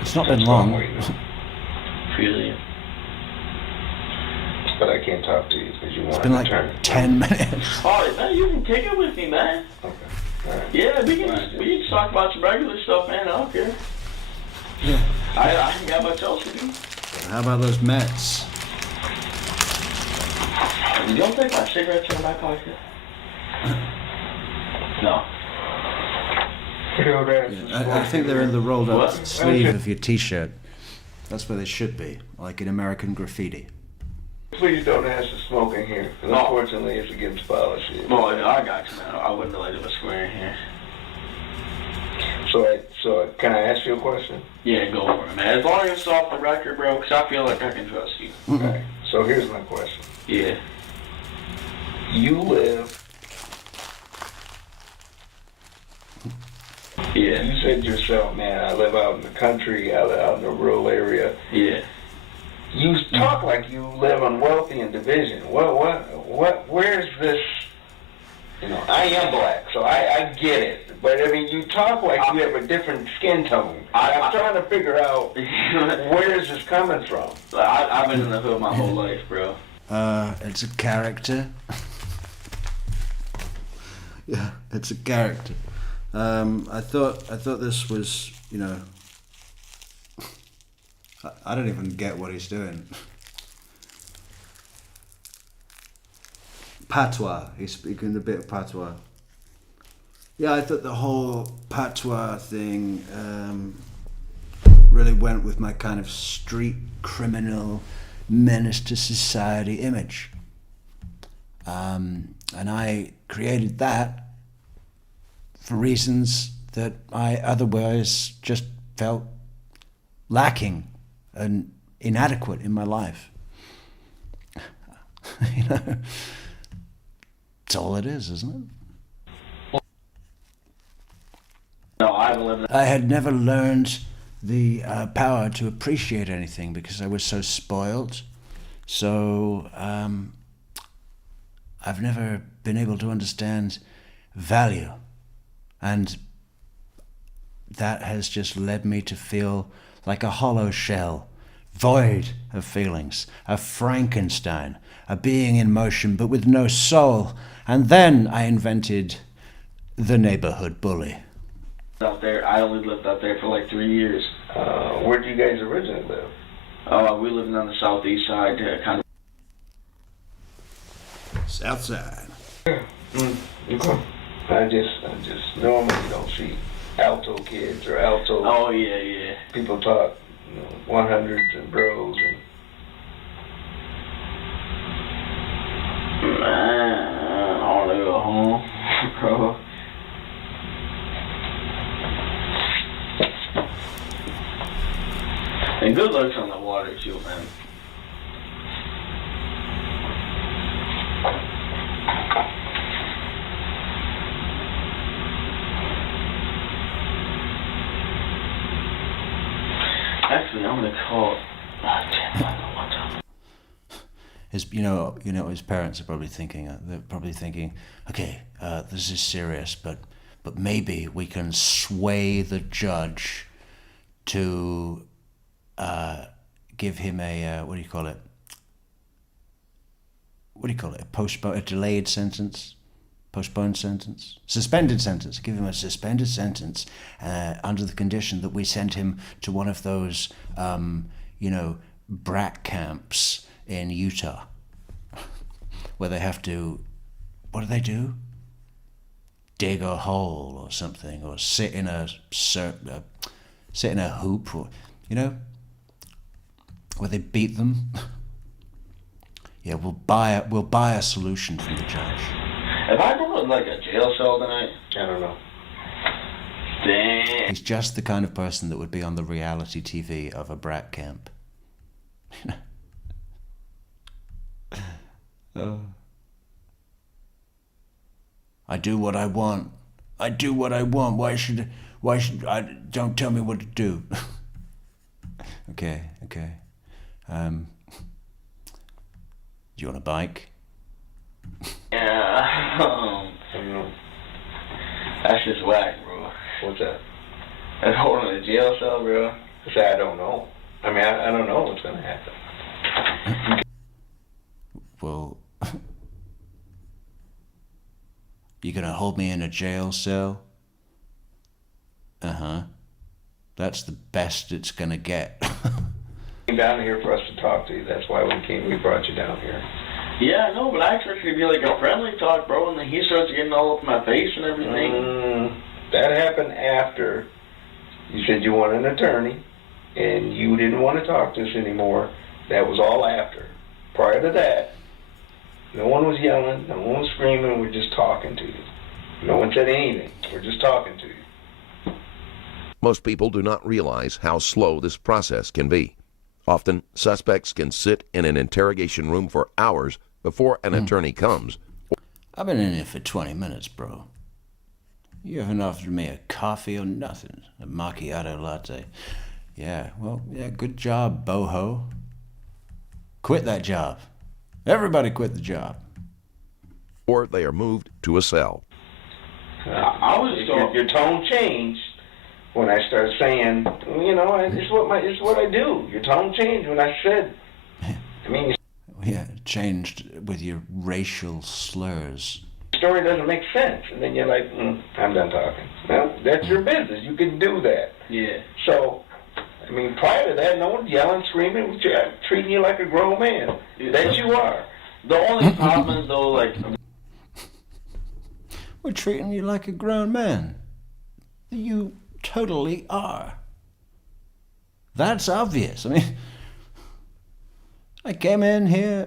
It's not been That's what I'm long. waiting on. Really? But I can't talk to you because you want It's been to like turn. 10 minutes. Oh, man, you can kick it with me, man. Okay. All right. Yeah, we can just talk about some regular stuff, man. I don't care. Yeah. I ain't got much else to do. How about those Mets? You don't take my cigarettes in my pocket? No. I think they're in the rolled up What? sleeve of your t-shirt. That's where they should be, like in American Graffiti. Please don't ask to smoke in here. 'Cause unfortunately, it's against policy. No, I got you, man. I wouldn't let it square in here. So can I ask you a question? Yeah, go for it, man. As long as it's off the record, bro, because I feel like I can trust you. Okay. So here's my question. Yeah. You live. Yeah. You said yourself, man, I live out in the country, out in the rural area. Yeah. You talk like like you live on Wealthy and Division. Where's this? You know, I am black, so I get it. But I mean, you talk like you have a different skin tone. I'm trying to figure out where is this coming from. I've been in the hood my whole life, bro. It's a character. Yeah, it's a character. I thought this was, you know, I don't even get what he's doing. Patois. He's speaking a bit of patois. Yeah, I thought the whole patois thing really went with my kind of street criminal menace to society image. And I created that for reasons that I otherwise just felt lacking and inadequate in my life. You know, it's all it is, isn't it? No, I haven't lived in I had never learned the power to appreciate anything because I was so spoiled. So I've never been able to understand value. And that has just led me to feel like a hollow shell, void of feelings, a Frankenstein, a being in motion but with no soul. And then I invented the neighborhood bully. out there. I only lived out there for like 3 years. Where do you guys originally live? We lived on the southeast side, kind of. South side. Okay. I just normally don't see alto kids or alto. Oh yeah. People talk, 100s and bros and. Man, I want to go home, bro. And good luck on the water too, man. Actually, I'm gonna call. His, his parents are probably thinking. They're probably thinking, okay, this is serious, but maybe we can sway the judge to give him a what do you call it? A delayed sentence, postponed sentence, suspended sentence. Give him a suspended sentence under the condition that we send him to one of those, brat camps in Utah, where they have to, what do they do? Dig a hole or something, or sit in a hoop, or where they beat them. Yeah, we'll buy a solution from the judge. Have I been in like a jail cell tonight? I don't know. Damn. He's just the kind of person that would be on the reality TV of a brat camp. I do what I want. Why should I? Don't tell me what to do. Okay. Do you want a bike? Yeah. I don't know. That's just whack, bro. What's that? That's holding a jail cell, bro. I say I don't know. I mean, I don't know what's gonna happen. Well, you gonna hold me in a jail cell? That's the best it's gonna get. Came down here for us to talk to you. That's why we brought you down here. Yeah, I know, but I expected it to be like a friendly talk, bro, and then he starts getting all up my face and everything. That happened after you said you want an attorney, and you didn't want to talk to us anymore. That was all after. Prior to that, no one was yelling, no one was screaming, we're just talking to you. No one said anything, we're just talking to you. Most people do not realize how slow this process can be. Often, suspects can sit in an interrogation room for hours before an attorney comes. I've been in here for 20 minutes, bro. You haven't offered me a coffee or nothing. A macchiato latte. Yeah, good job, boho. Quit that job. Everybody quit the job. Or they are moved to a cell. I was your tone changed when I started saying, you know, it's what I do. Your tone changed when I said, I mean, yeah, it changed with your racial slurs. The story doesn't make sense, and then you're like, I'm done talking. Well, that's your business. You can do that. Yeah. So, I mean, prior to that, no one's yelling, screaming, treating you like a grown man. That you are. The only problem is, though, like... We're treating you like a grown man. You totally are. That's obvious. I mean, I came in here...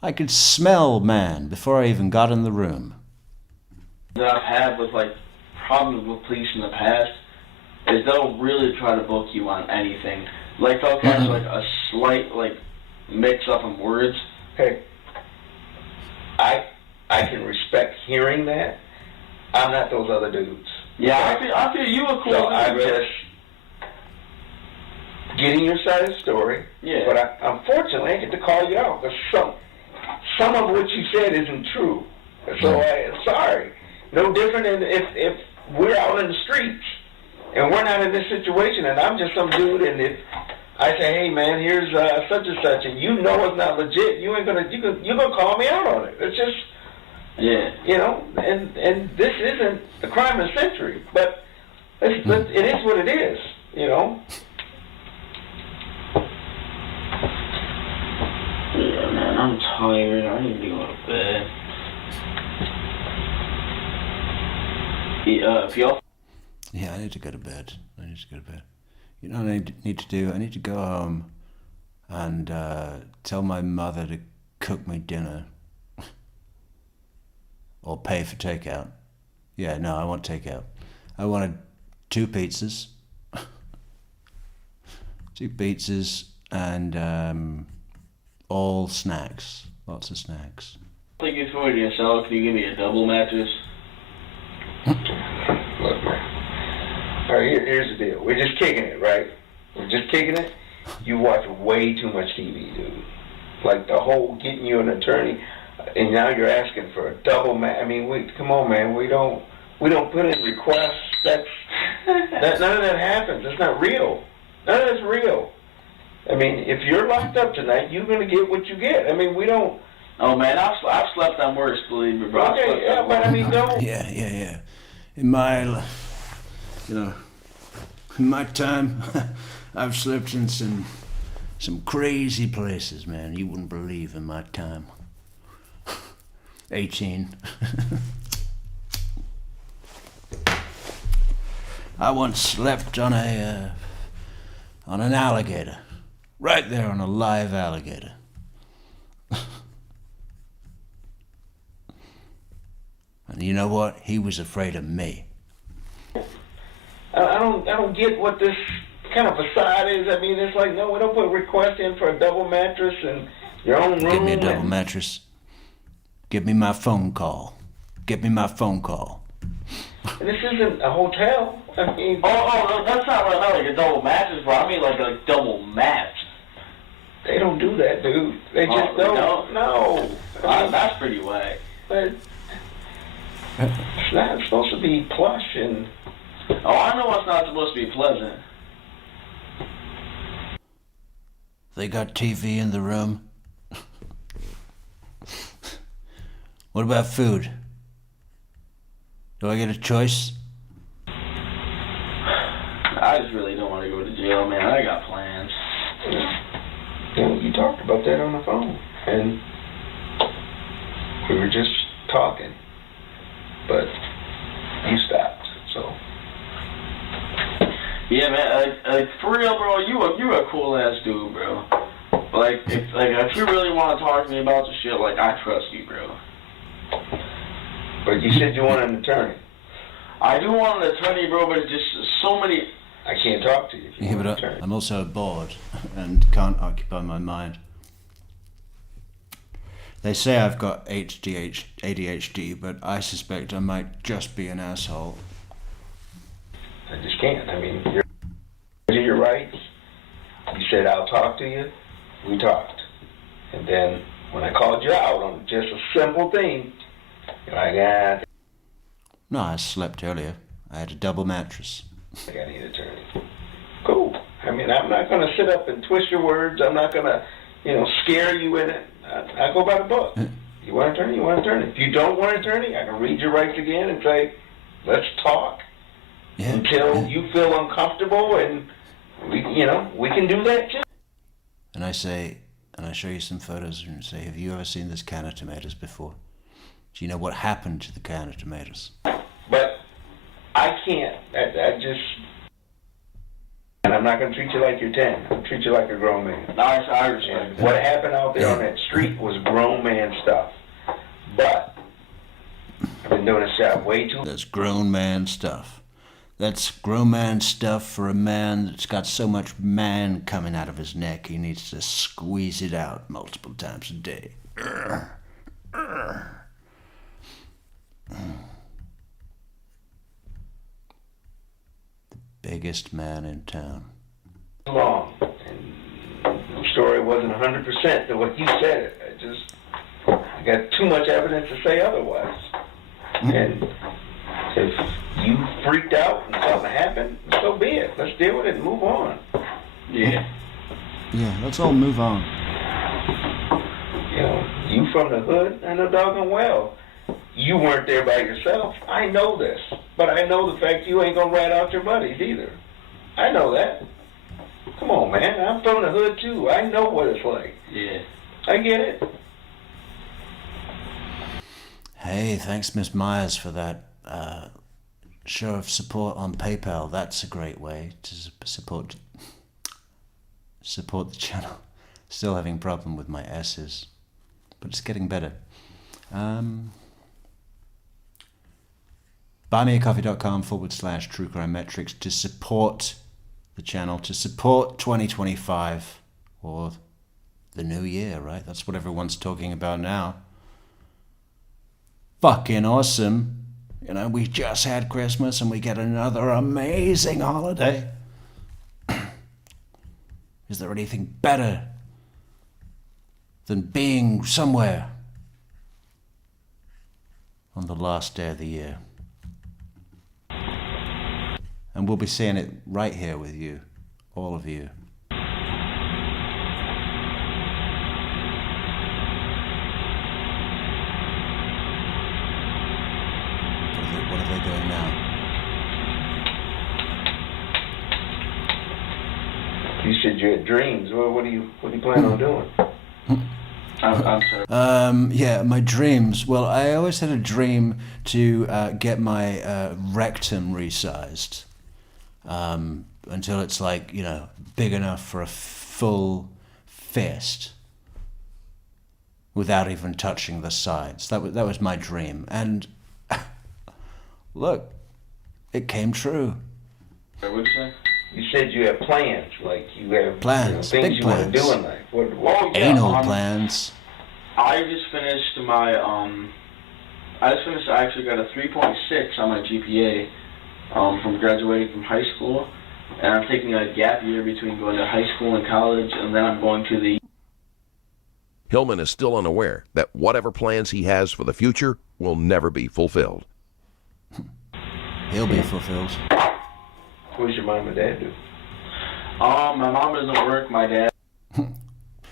I could smell man before I even got in the room. That I've had with, like, problems with police in the past is they'll really try to book you on anything. Like, they'll catch, like, a slight, like, mix-up in words. Hey, I can respect hearing that. I'm not those other dudes. Yeah, I feel you were cool. So I'm just getting your side of the story. Yeah. But unfortunately, I get to call you out because some of what you said isn't true. So I'm sorry. No different than if we're out in the streets and we're not in this situation and I'm just some dude and if I say, hey man, here's such and such, and you know it's not legit, you're gonna call me out on it. It's just, yeah, you know, and this isn't the crime of the century, but it is what it is, you know. Yeah, man, I'm tired. I need to go to bed. Yeah, I need to go to bed. You know what I need to do? I need to go home and tell my mother to cook me dinner. Or pay for takeout. Yeah, no, I want takeout. I wanted 2 pizzas. 2 pizzas and all snacks. Lots of snacks. I think it's for yourself. Can you give me a double mattress? Look, man. All right, here's the deal. We're just kicking it, right? We're just kicking it. You watch way too much TV, dude. Like the whole getting you an attorney, and now you're asking for a double I mean, come on, man. We don't put in requests. None of that happens. It's not real. None of that's real. I mean, if you're locked up tonight, you're gonna get what you get. I mean, we don't. Oh man, I've slept on worse, believe me, bro. Okay, yeah, but I mean, don't. Yeah. In my, in my time, I've slept in some crazy places, man. You wouldn't believe in my time. 18. I once slept on an alligator, right there on a live alligator. And you know what? He was afraid of me. I don't get what this kind of facade is. I mean, it's like, no, we don't put requests in for a double mattress and your own room. Give me a double mattress. Give me my phone call. Get me my phone call. And this isn't a hotel. I mean... Oh, that's not what I mean, like a double mattress, bro. I mean like a double mat. They don't do that, dude. They just don't. No. I mean, that's pretty whack. But it's not supposed to be plush and... Oh, I know it's not supposed to be pleasant. They got TV in the room. What about food? Do I get a choice? I just really don't want to go to jail, man. I got plans. Yeah, you talked about that on the phone, and we were just talking, but you stopped, so. Yeah, man. Like for real, bro. You a cool ass dude, bro. Like if you really want to talk to me about the shit, like I trust you, bro. But you said you want an attorney. I do want an attorney, bro, but it's just so many... I can't talk to you. Yeah, but I'm also bored and can't occupy my mind. They say I've got ADHD, but I suspect I might just be an asshole. I just can't. I mean, you're rights. You said, I'll talk to you. We talked. And then when I called you out on just a simple thing, you're like, ah. No, I slept earlier. I had a double mattress. I need an attorney. Cool. I mean, I'm not going to sit up and twist your words. I'm not going to, scare you in it. I go by the book. You want an attorney? You want an attorney. If you don't want an attorney, I can read your rights again and say, let's talk until you feel uncomfortable, and we can do that too. And I say, and I show you some photos and say, have you ever seen this can of tomatoes before? Do you know what happened to the can of tomatoes? But I can't. I just... And I'm not going to treat you like you're 10. I'll treat you like a grown man. Nice, I respect that. What happened out there on that street was grown man stuff. But I've been doing this job way too... That's grown man stuff. That's grown man stuff for a man that's got so much man coming out of his neck he needs to squeeze it out multiple times a day. Biggest man in town. Long. And the story wasn't 100% to what you said. I got too much evidence to say otherwise. And if you freaked out and something happened, so be it. Let's deal with it and move on. Yeah, let's all move on. You from the hood, I know doggone well. You weren't there by yourself. I know this. But I know the fact you ain't gonna rat out your buddies either. I know that. Come on, man. I'm from the hood too. I know what it's like. Yeah. I get it. Hey, thanks Miss Myers for that show of support on PayPal. That's a great way to support the channel. Still having a problem with my S's, but it's getting better. buymeacoffee.com/truecrimemetrics to support the channel, to support 2025 or the new year, right? That's what everyone's talking about now. Fucking awesome. We just had Christmas and we get another amazing holiday. Is there anything better than being somewhere on the last day of the year? And we'll be seeing it right here with you, all of you. What are they doing now? You said you had dreams. What do you plan on doing? I'm sorry. Yeah, my dreams. Well, I always had a dream to get my rectum resized until it's like, big enough for a full fist without even touching the sides. That was my dream. And look, it came true. What'd you say? You said you have plans, like you have plans, things big you plans. want to do in life. Anal plans. I just finished my I actually got a 3.6 on my GPA from graduating from high school, and I'm taking a gap year between going to high school and college, and then I'm going to the... Hillman is still unaware that whatever plans he has for the future will never be fulfilled. He'll be fulfilled. What does your mom and dad do? My mom doesn't work, my dad...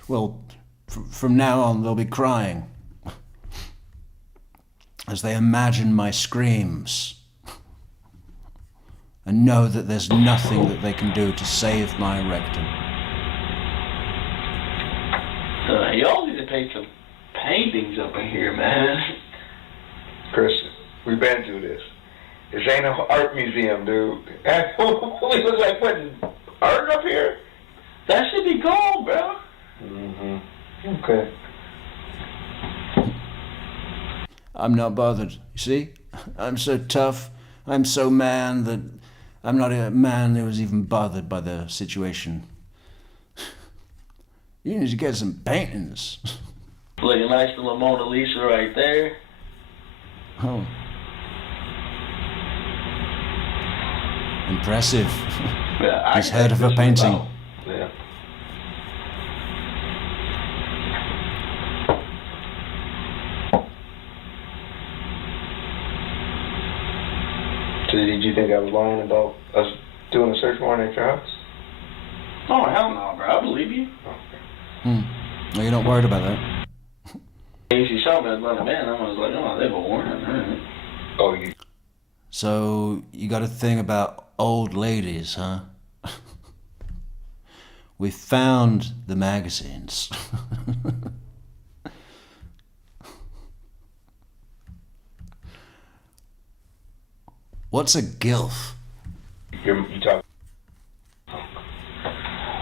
Well, from now on they'll be crying as they imagine my screams and know that there's nothing that they can do to save my rectum. Y'all need to paint some paintings up in here, man. Chris, we've been through this. This ain't an art museum, dude. We look like putting art up here? That should be gold, bro. Mm-hmm. Okay. I'm not bothered. You see? I'm so tough. I'm so man that I'm not a man who was even bothered by the situation. You need to get some paintings. Look, a nice little Mona Lisa right there. Oh. Impressive. He's heard of a painting. Yeah. think I was lying about us doing a search warrant at your house? Oh, hell no, bro. I believe you. No, you're not worried about that. She shot me, I was let him in. I was like, oh, they have a warrant. All right. Oh, you. So, you got a thing about old ladies, huh? We found the magazines. What's a gilf? You talk.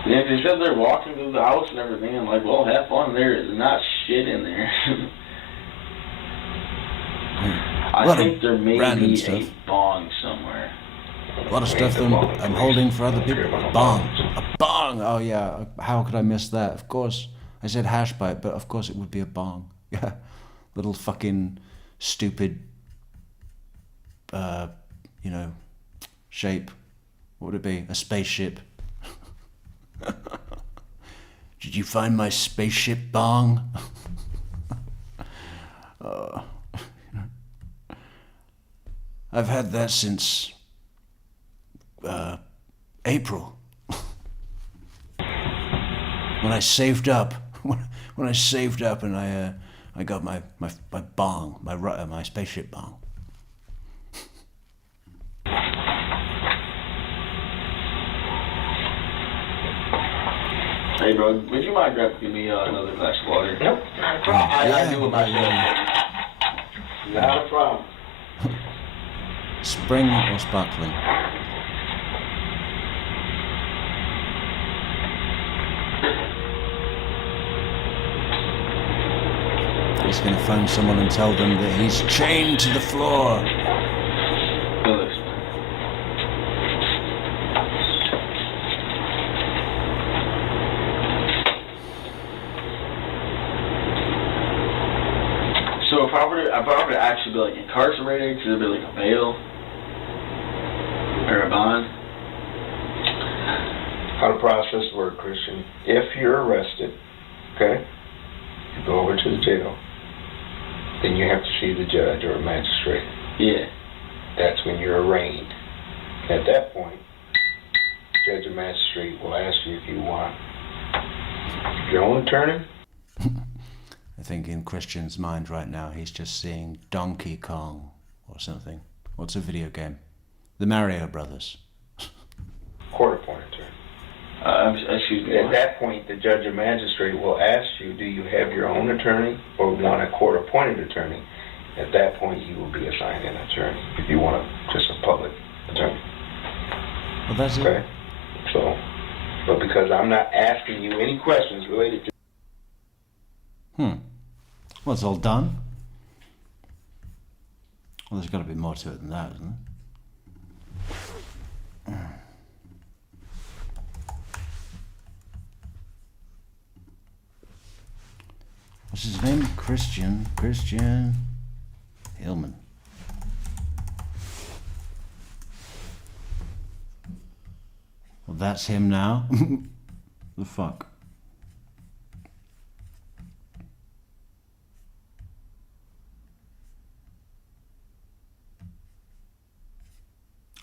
Yeah, they said they're walking through the house and everything. I'm like, well, have fun. There is not shit in there. I think there may be a bong somewhere. A lot of stuff I'm holding for other people. Bong. A bong! Oh yeah, how could I miss that? Of course. I said hash pipe, but of course it would be a bong. Yeah. Little fucking stupid, shape. What would it be? A spaceship. Did you find my spaceship bong? I've had that since April. When I saved up, when I saved up, and I got my bong, my spaceship bong. Hey, bro, would you mind grabbing me another glass of water? Nope, not a problem. I do it myself. Not a problem. Spring or sparkling? He's going to phone someone and tell them that he's chained to the floor. So if I were to actually be like incarcerated, could it be like a bail or a bond? How the process works, Christian. If you're arrested, okay, you go over to the jail, then you have to see the judge or a magistrate. Yeah. That's when you're arraigned. At that point, the judge or magistrate will ask you if you want your own attorney. I think in Christian's mind right now, he's just seeing Donkey Kong or something. What's a video game? The Mario Brothers. Court-appointed attorney. Excuse me. At that point, the judge or magistrate will ask you, do you have your own attorney or want a court-appointed attorney? At that point, you will be assigned an attorney if you want just a public attorney. Well, that's okay? it. So, but because I'm not asking you any questions related to... Well, it's all done. Well, there's got to be more to it than that, isn't there? What's his name? Christian Hillman. Well, that's him now. The fuck?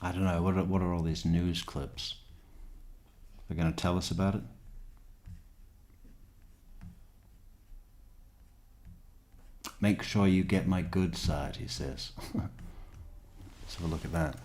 I don't know, what are all these news clips? They're going to tell us about it? Make sure you get my good side, he says. Let's have a look at that.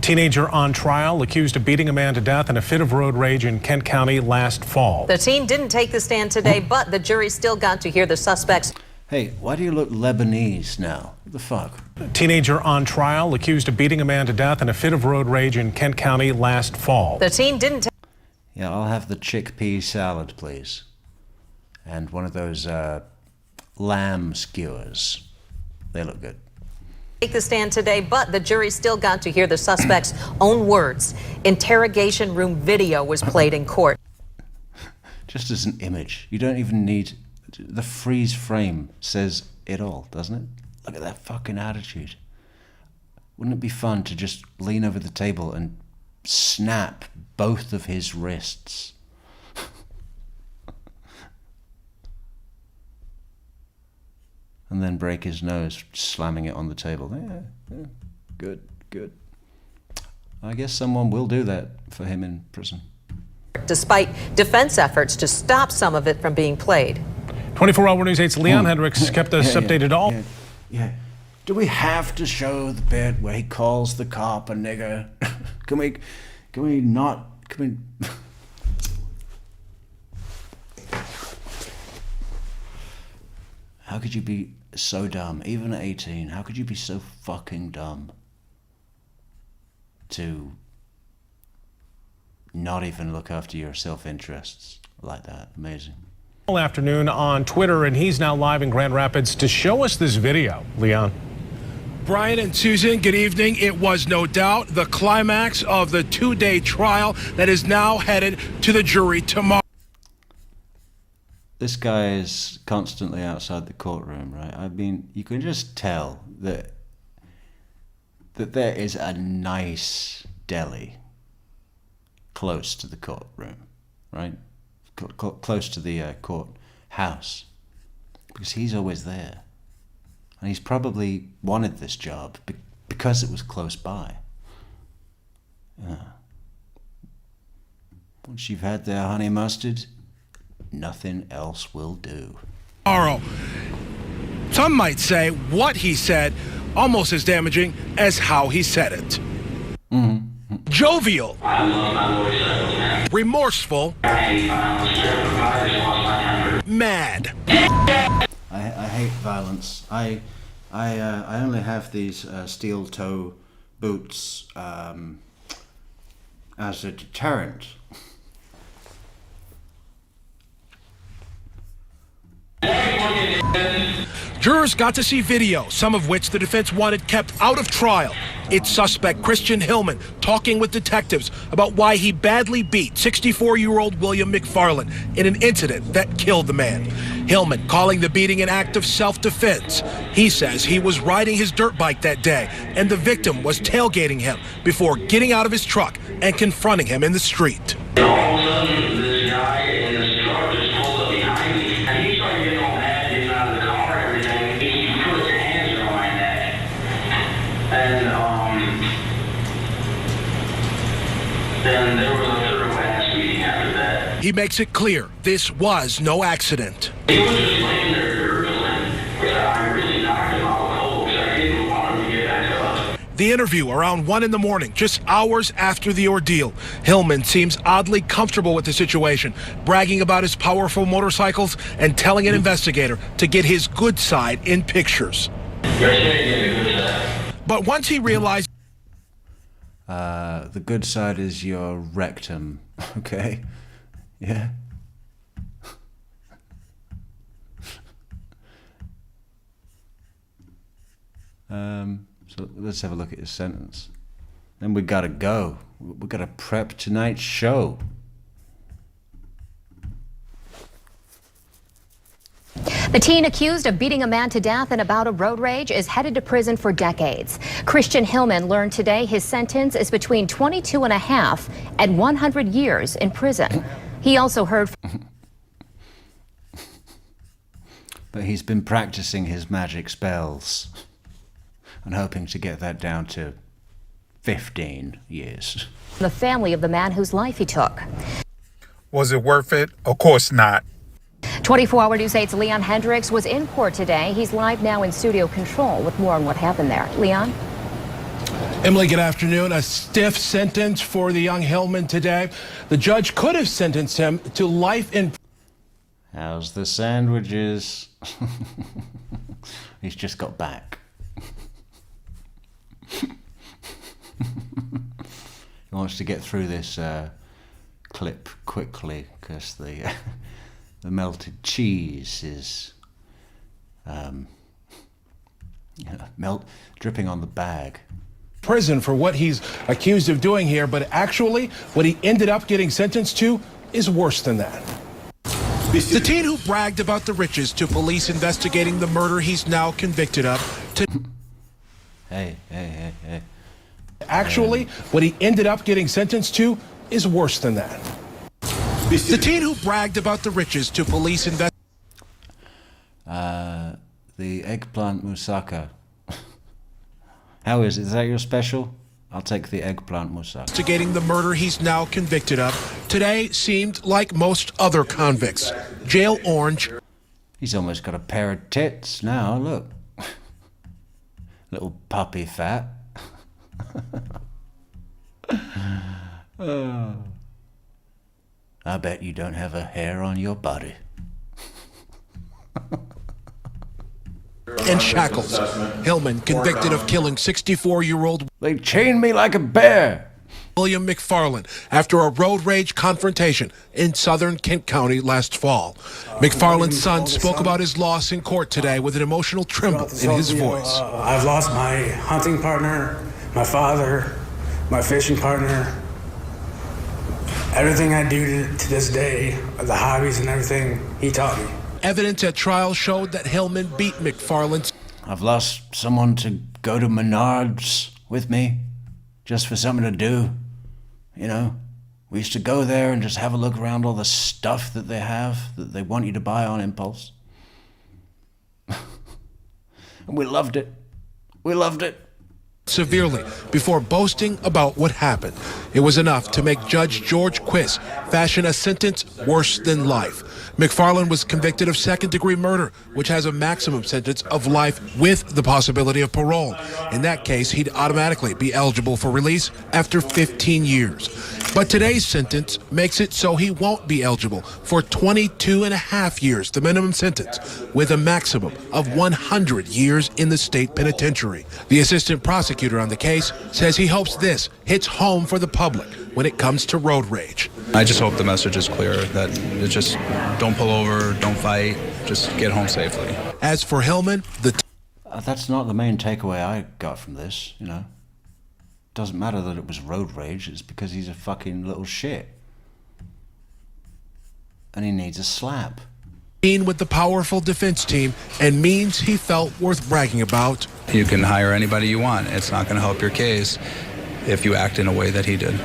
Teenager on trial, accused of beating a man to death in a fit of road rage in Kent County last fall. The teen didn't take the stand today, but the jury still got to hear the suspects. Hey, why do you look Lebanese now? What the fuck? Teenager on trial, accused of beating a man to death in a fit of road rage in Kent County last fall. The teen didn't Yeah, I'll have the chickpea salad, please. And one of those lamb skewers. They look good. take the stand today, but the jury still got to hear the suspect's own words. Interrogation room video was played in court. Just as an image. You don't even need... The freeze frame says it all, doesn't it? Look at that fucking attitude. Wouldn't it be fun to just lean over the table and snap both of his wrists? and then break his nose slamming it on the table. Yeah, good. I guess someone will do that for him in prison. Despite defense efforts to stop some of it from being played. 24-hour News 8's Leon Hendricks kept us updated all. Yeah. Do we have to show the bit where he calls the cop a nigger? Can we not? How could you be so dumb, even at 18? How could you be so fucking dumb to not even look after your self-interests like that? Amazing. All afternoon on Twitter, and he's now live in Grand Rapids to show us this video. Leon. Brian and Susan, good evening. It was no doubt the climax of the two-day trial that is now headed to the jury tomorrow. This guy is constantly outside the courtroom, right? I mean, you can just tell that there is a nice deli close to the courtroom, right? Close to the courthouse, because he's always there. And he's probably wanted this job because it was close by. Once you've had their honey mustard, nothing else will do. Tomorrow. Some might say what he said almost as damaging as how he said it. Jovial. Remorseful. Mad. I hate violence. I only have these steel toe boots as a deterrent. Jurors got to see video, some of which the defense wanted kept out of trial. Its suspect, Christian Hillman, talking with detectives about why he badly beat 64-year-old William McFarland in an incident that killed the man. Hillman calling the beating an act of self-defense. He says he was riding his dirt bike that day, and the victim was tailgating him before getting out of his truck and confronting him in the street. All of a sudden, this guy in his truck just pulled up behind me, and he started getting all mad, getting out of the car and everything. He put his hands on my neck. And there was a third class meeting after that. He makes it clear this was no accident. He was just laying there gurgling. I really knocked him out cold because I didn't want him to get back up. The interview around 1 a.m, just hours after the ordeal. Hillman seems oddly comfortable with the situation, bragging about his powerful motorcycles and telling an investigator to get his good side in pictures. But once he realized the good side is your rectum, okay? Yeah. So let's have a look at his sentence. Then we gotta go. We gotta prep tonight's show. The teen accused of beating a man to death in a bout of road rage is headed to prison for decades. Christian Hillman learned today his sentence is between 22 and a half and 100 years in prison. He also heard... But he's been practicing his magic spells and hoping to get that down to 15 years. The family of the man whose life he took. Was it worth it? Of course not. 24-hour News 8's Leon Hendricks was in court today. He's live now in studio control with more on what happened there. Leon? Emily, good afternoon. A stiff sentence for the young Hillman today. The judge could have sentenced him to life in... How's the sandwiches? He's just got back. He wants to get through this clip quickly because the melted cheese is dripping on the bag. Prison for what he's accused of doing here, but actually what he ended up getting sentenced to is worse than that. The teen who bragged about the riches to police investigating the murder he's now convicted of. Hey. Actually, what he ended up getting sentenced to is worse than that. The teen who bragged about the riches to police investigating. the eggplant moussaka. How is it? Is that your special? I'll take the eggplant moussaka. Investigating the murder he's now convicted of, today seemed like most other convicts. Jail orange. He's almost got a pair of tits now, look. Little puppy fat. Oh. I bet you don't have a hair on your body. And shackles. Hillman convicted of killing 64-year-old. They chained me like a bear. William McFarland after a road rage confrontation in southern Kent County last fall. McFarland's son spoke about his loss in court today with an emotional tremble in his voice. I've lost my hunting partner, my father, my fishing partner. Everything I do to this day, the hobbies and everything, he taught me. Evidence at trial showed that Hillman beat McFarland. I've lost someone to go to Menards with me, just for something to do. You know, we used to go there and just have a look around all the stuff that they have, that they want you to buy on impulse. And we loved it. We loved it. Severely before boasting about what happened. It was enough to make Judge George Quiss fashion a sentence worse than life. McFarland was convicted of second-degree murder, which has a maximum sentence of life with the possibility of parole. In that case, he'd automatically be eligible for release after 15 years. But today's sentence makes it so he won't be eligible for 22 and a half years, the minimum sentence, with a maximum of 100 years in the state penitentiary. The assistant prosecutor on the case says he hopes this hits home for the public when it comes to road rage. I just hope the message is clear that it's just don't pull over, don't fight, just get home safely. As for Hillman, that's not the main takeaway I got from this, you know. Doesn't matter that it was road rage, it's because he's a fucking little shit. And he needs a slap. With the powerful defense team and means he felt worth bragging about. You can hire anybody you want. It's not going to help your case if you act in a way that he did.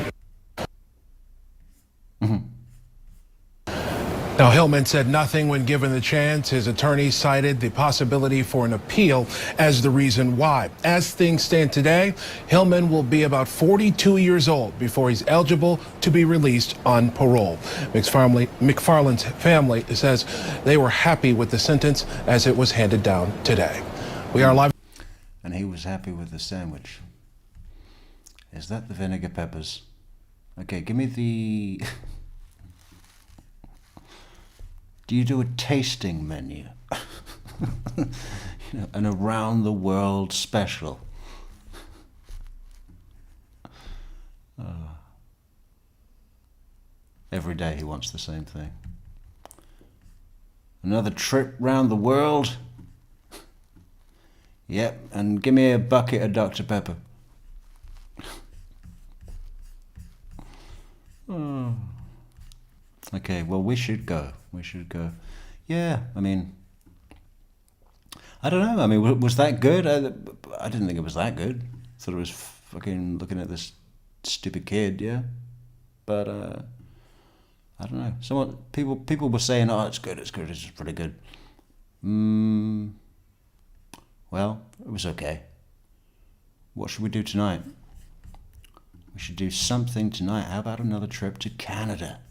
Now, Hillman said nothing when given the chance. His attorney cited the possibility for an appeal as the reason why. As things stand today, Hillman will be about 42 years old before he's eligible to be released on parole. McFarland's family says they were happy with the sentence as it was handed down today. We are live. And he was happy with the sandwich. Is that the vinegar peppers? Okay, give me the... Do you do a tasting menu? You know, an around the world special. Every day he wants the same thing. Another trip round the world? Yep, and give me a bucket of Dr. Pepper. Oh. Okay, well, we should go. We should go. Yeah, I mean, I don't know. I mean, was that good? I didn't think it was that good. Thought it was fucking looking at this stupid kid, yeah? But, I don't know. People were saying, oh, it's good, it's pretty good. Well, it was okay. What should we do tonight? We should do something tonight. How about another trip to Canada?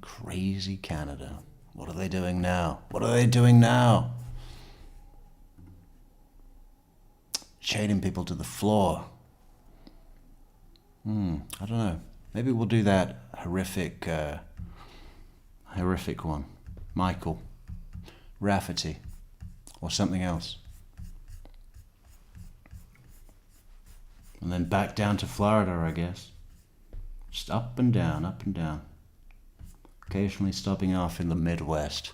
Crazy Canada. What are they doing now? What are they doing now? Chaining people to the floor. I don't know. Maybe we'll do that horrific one. Michael Rafferty. Or something else. And then back down to Florida, I guess. Just up and down, up and down. Occasionally stopping off in the Midwest.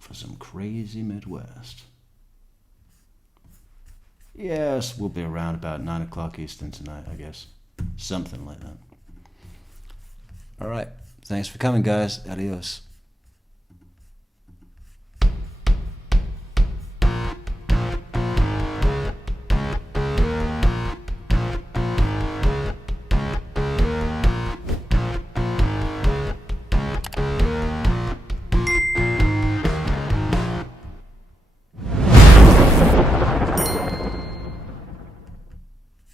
For some crazy Midwest. Yes, we'll be around about 9 o'clock Eastern tonight, I guess. Something like that. Alright, thanks for coming, guys. Adios.